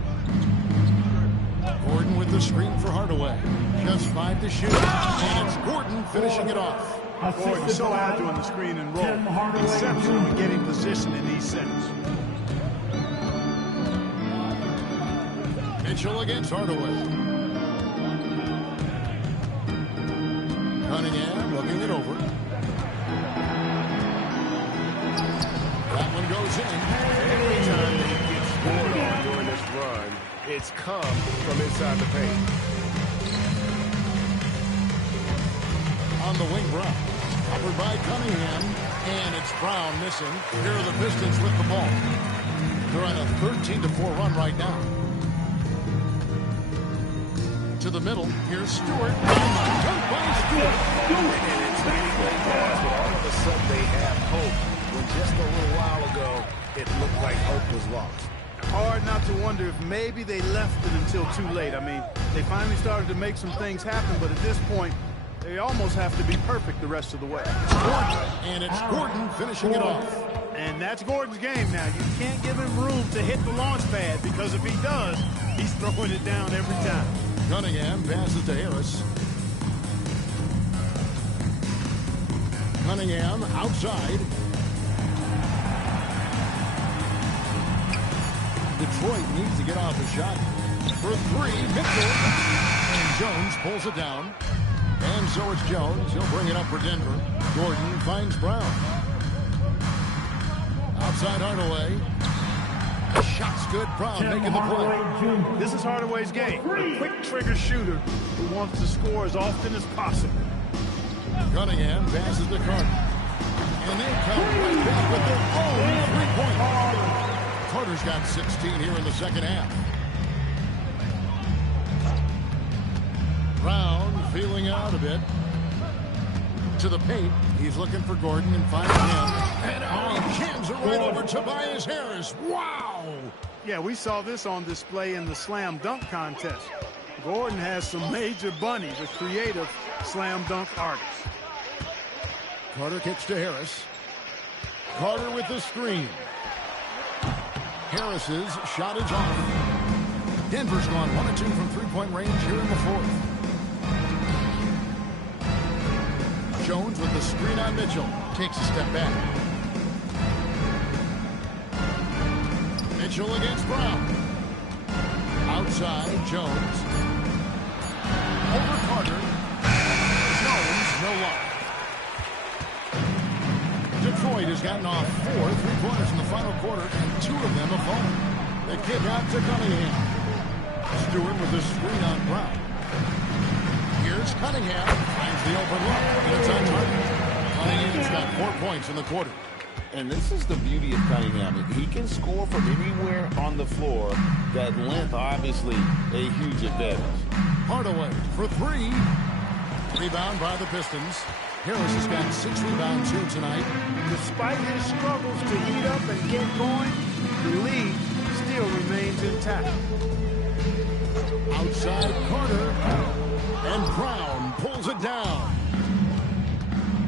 Gordon with the screen for Hardaway. Just 5 to shoot. And it's Gordon finishing it off. Gordon so agile on the screen and roll. Exceptional in getting position in these sets. Mitchell against Hardaway. Cunningham looking it over. That one goes in. Every time they get scored on during this run, it's come from inside the paint. On the wing, Brown. Covered by Cunningham. And it's Brown missing. Here are the Pistons with the ball. They're on a 13-4 run right now. To the middle. Here's Stewart. Dunked by Stewart. And it's anyway, guys, but all of a sudden they have hope. When just a little while ago, it looked like hope was lost. Hard not to wonder if maybe they left it until too late. I mean, they finally started to make some things happen, but at this point, they almost have to be perfect the rest of the way. And it's Gordon finishing it off. And that's Gordon's game now. You can't give him room to hit the launch pad, because if he does, he's throwing it down every time. Cunningham passes to Harris. Cunningham outside. Detroit needs to get off a shot. For 3, Mitchell. And Jones pulls it down. And so it's Jones. He'll bring it up for Denver. Gordon finds Brown. Outside Hardaway. The shot's good. Brown making the play. This is Hardaway's game. A quick trigger shooter who wants to score as often as possible. Cunningham passes to Carter. And they come right back with their own 3-point. Carter's got 16 here in the second half. Brown feeling out a bit. To the paint. He's looking for Gordon and finds him. And he jams it right over Tobias Harris. Wow! Yeah, we saw this on display in the slam dunk contest. Gordon has some major bunnies, a creative slam dunk artist. Carter kicks to Harris. Carter with the screen. Harris's shot is off. Denver's gone 1 of 2 from 3-point range here in the fourth. Jones with the screen on Mitchell. Takes a step back. Mitchell against Brown. Outside, Jones. Over Carter. Jones, no luck. Detroit has gotten off 4 3-pointers in the final quarter, and 2 of them have fallen. The kick out to Cunningham. Stewart with the screen on Brown. Here's Cunningham. Finds the open look, and it's on target. Cunningham's got 4 points in the quarter. And this is the beauty of Cunningham. He can score from anywhere on the floor. That length, obviously, a huge advantage. Hardaway for three. Rebound by the Pistons. Harris has got 6 rebounds here tonight. Despite his struggles to heat up and get going, the lead still remains intact. Outside Carter. And Brown pulls it down.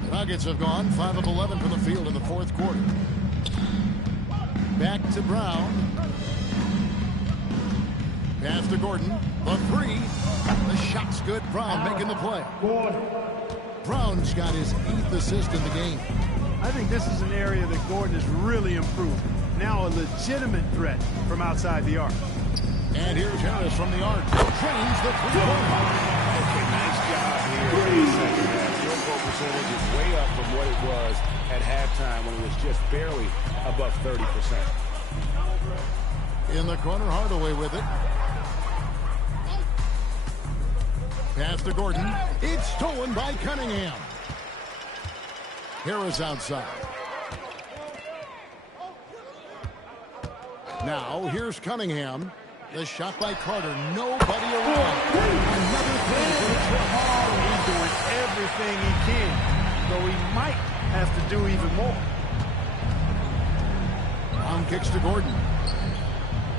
The Nuggets have gone 5 of 11 from the field in the fourth quarter. Back to Brown. Pass to Gordon. The three. The shot's good. Brown making the play. Brown's got his 8th assist in the game. I think this is an area that Gordon has really improved. Now a legitimate threat from outside the arc. And here's Harris from the arc. Drains the three-pointer. Okay, nice job here in the second half. Field goal percentage is way up from what it was at halftime when it was just barely above 30%. In the corner, Hardaway with it. Pass to Gordon. It's stolen by Cunningham. Harris outside. Now, here's Cunningham. The shot by Carter. Nobody around. Another three for the trip. He's doing everything he can, though he might have to do even more. On kicks to Gordon.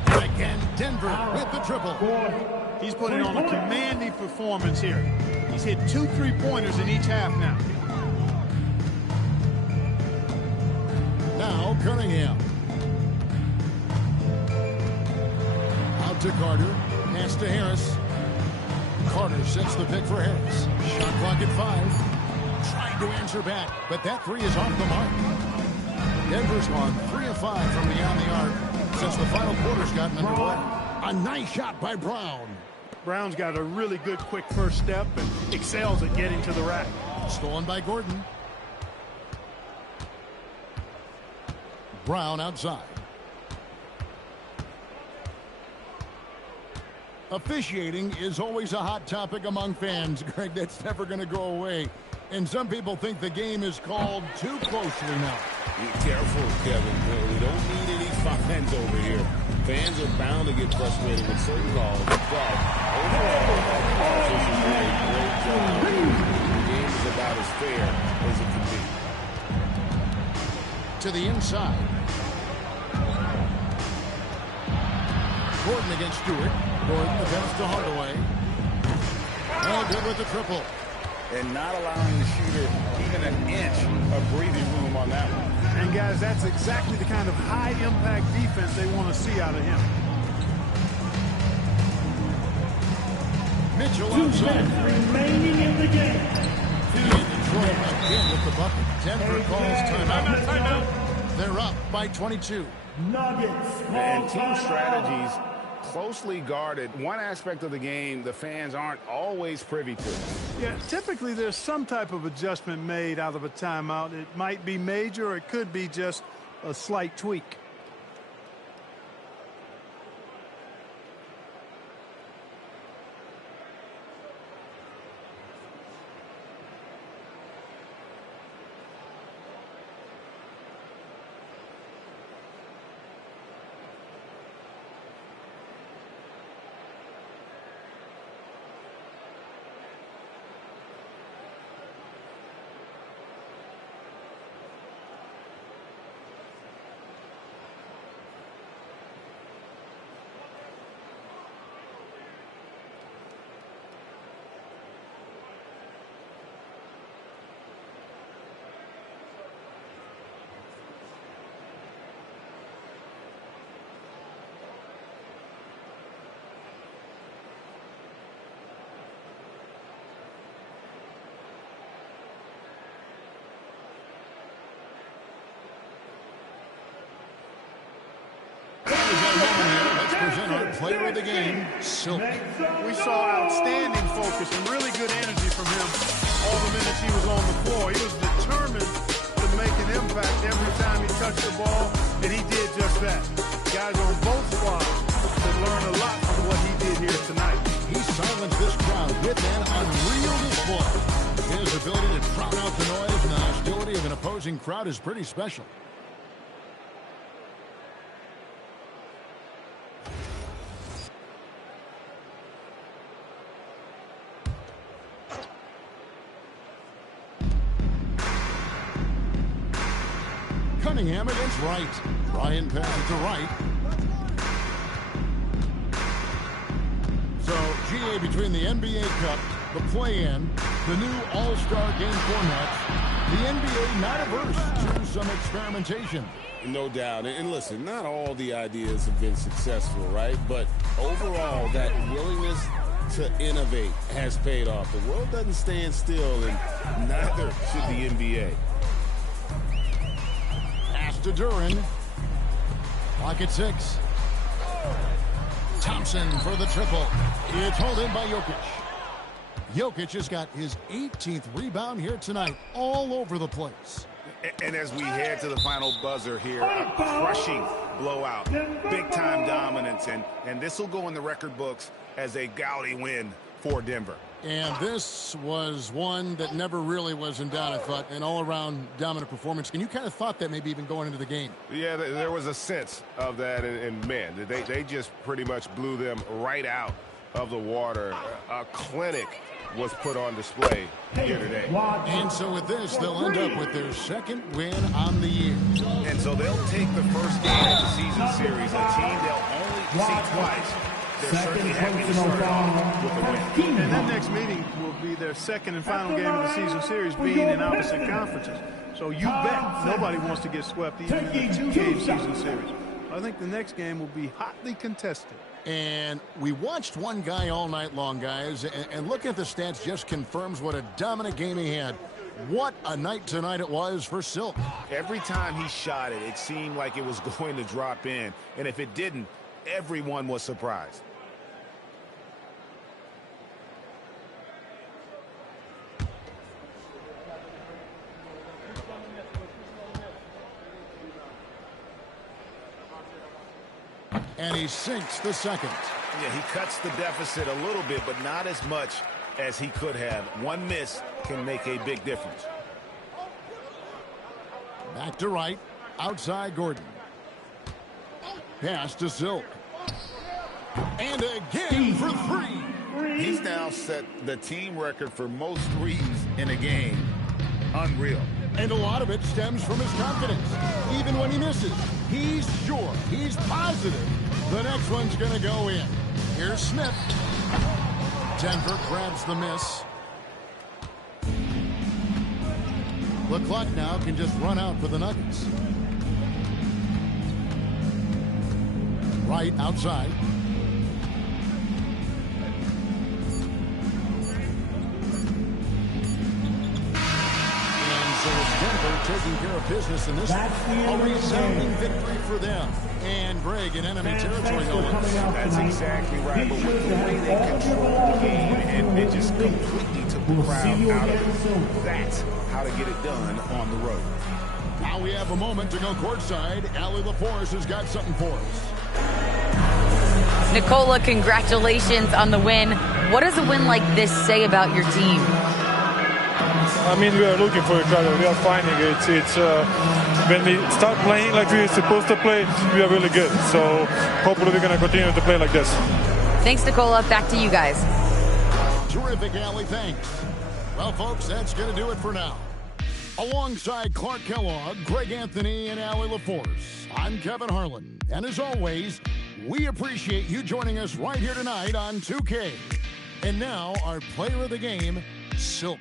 Again, Denver with the triple. He's putting on a commanding performance here. He's hit 2 3-pointers in each half now. Now Cunningham. Out to Carter. Pass to Harris. Carter sets the pick for Harris. Shot clock at 5. Trying to answer back, but that three is off the mark. Denver's gone 3 of 5 from beyond the arc since the final quarter's gotten underway. A nice shot by Brown. Brown's got a really good quick first step and excels at getting to the rack. Stolen by Gordon. Brown outside. Officiating is always a hot topic among fans, Greg. That's never going to go away. And some people think the game is called too closely now. Be careful, Kevin. We don't need any fines over here. Fans are bound to get frustrated with certain calls, but overall, this is a great job. The game is about as fair as it can be. To the inside. Gordon against Stewart. Gordon the pass to Hardaway. Well, good with the triple. And not allowing the shooter even an inch of breathing room on that one. And guys, that's exactly the kind of high-impact defense they want to see out of him. Mitchell outside. Remaining in the game. Detroit again with the bucket. Denver calls timeout. They're up by 22. Nuggets. And team strategies closely guarded. One aspect of the game the fans aren't always privy to. Yeah, typically there's some type of adjustment made out of a timeout. It might be major or it could be just a slight tweak. Let's present our player of the game, Silk. We saw outstanding focus and really good energy from him all the minutes he was on the floor. He was determined to make an impact every time he touched the ball, and he did just that. Guys on both squads could learn a lot from what he did here tonight. He silenced this crowd with an unreal display. His ability to drown out the noise and the hostility of an opposing crowd is pretty special. Cunningham against Wright. Ryan passes to Wright. So, GA, between the NBA Cup, the play-in, the new All-Star Game format, the NBA not averse to some experimentation. No doubt. And listen, not all the ideas have been successful, right? But overall, that willingness to innovate has paid off. The world doesn't stand still, and neither should the NBA. Pass to Duren. Clock at 6. Thompson for the triple. It's held in by Jokic. Jokic has got his 18th rebound here tonight, all over the place. And as we head to the final buzzer here, a crushing blowout, big-time dominance, and this will go in the record books as a gaudy win for Denver. And this was one that never really was in doubt, I thought, an all-around dominant performance. And you kind of thought that maybe even going into the game. Yeah, there was a sense of that, and man, they just pretty much blew them right out of the water. A clinic was put on display here today. And so with this, they'll end up with their second win on the year. And so they'll take the first game of the season series, a team they'll only see twice. They're certainly happy to start off with a win. And that next meeting will be their second and final game of the season series, being in opposite conferences. So you bet nobody wants to get swept even in a two-game season series. I think the next game will be hotly contested. And we watched one guy all night long, guys, and looking at the stats just confirms what a dominant game he had. What a night tonight it was for Silk. Every time he shot it, it seemed like it was going to drop in. And if it didn't, everyone was surprised. And he sinks the second. Yeah, he cuts the deficit a little bit, but not as much as he could have. One miss can make a big difference. Back to Wright. Outside Gordon. Pass to Silk. And again for 3. He's now set the team record for most threes in a game. Unreal. And a lot of it stems from his confidence. Even when he misses, he's sure, he's positive the next one's going to go in. Here's Smith. Denver grabs the miss. The clock now can just run out for the Nuggets. Wright outside. So it's Denver taking care of business in this a resounding victory for them. And Greg in enemy territory, no less. That's exactly right. But with the way they control the game and it just completely took the crowd out of it, that's how to get it done on the road. Now we have a moment to go courtside. Allie LaForce has got something for us. Nikola, congratulations on the win. What does a win like this say about your team? I mean, we are looking for each other. We are finding it. It's when we start playing like we're supposed to play, we are really good. So hopefully we're going to continue to play like this. Thanks, Nikola. Back to you guys. Terrific, Allie. Thanks. Well, folks, that's going to do it for now. Alongside Clark Kellogg, Greg Anthony, and Allie LaForce, I'm Kevin Harlan. And as always, we appreciate you joining us right here tonight on 2K. And now our player of the game, Silk.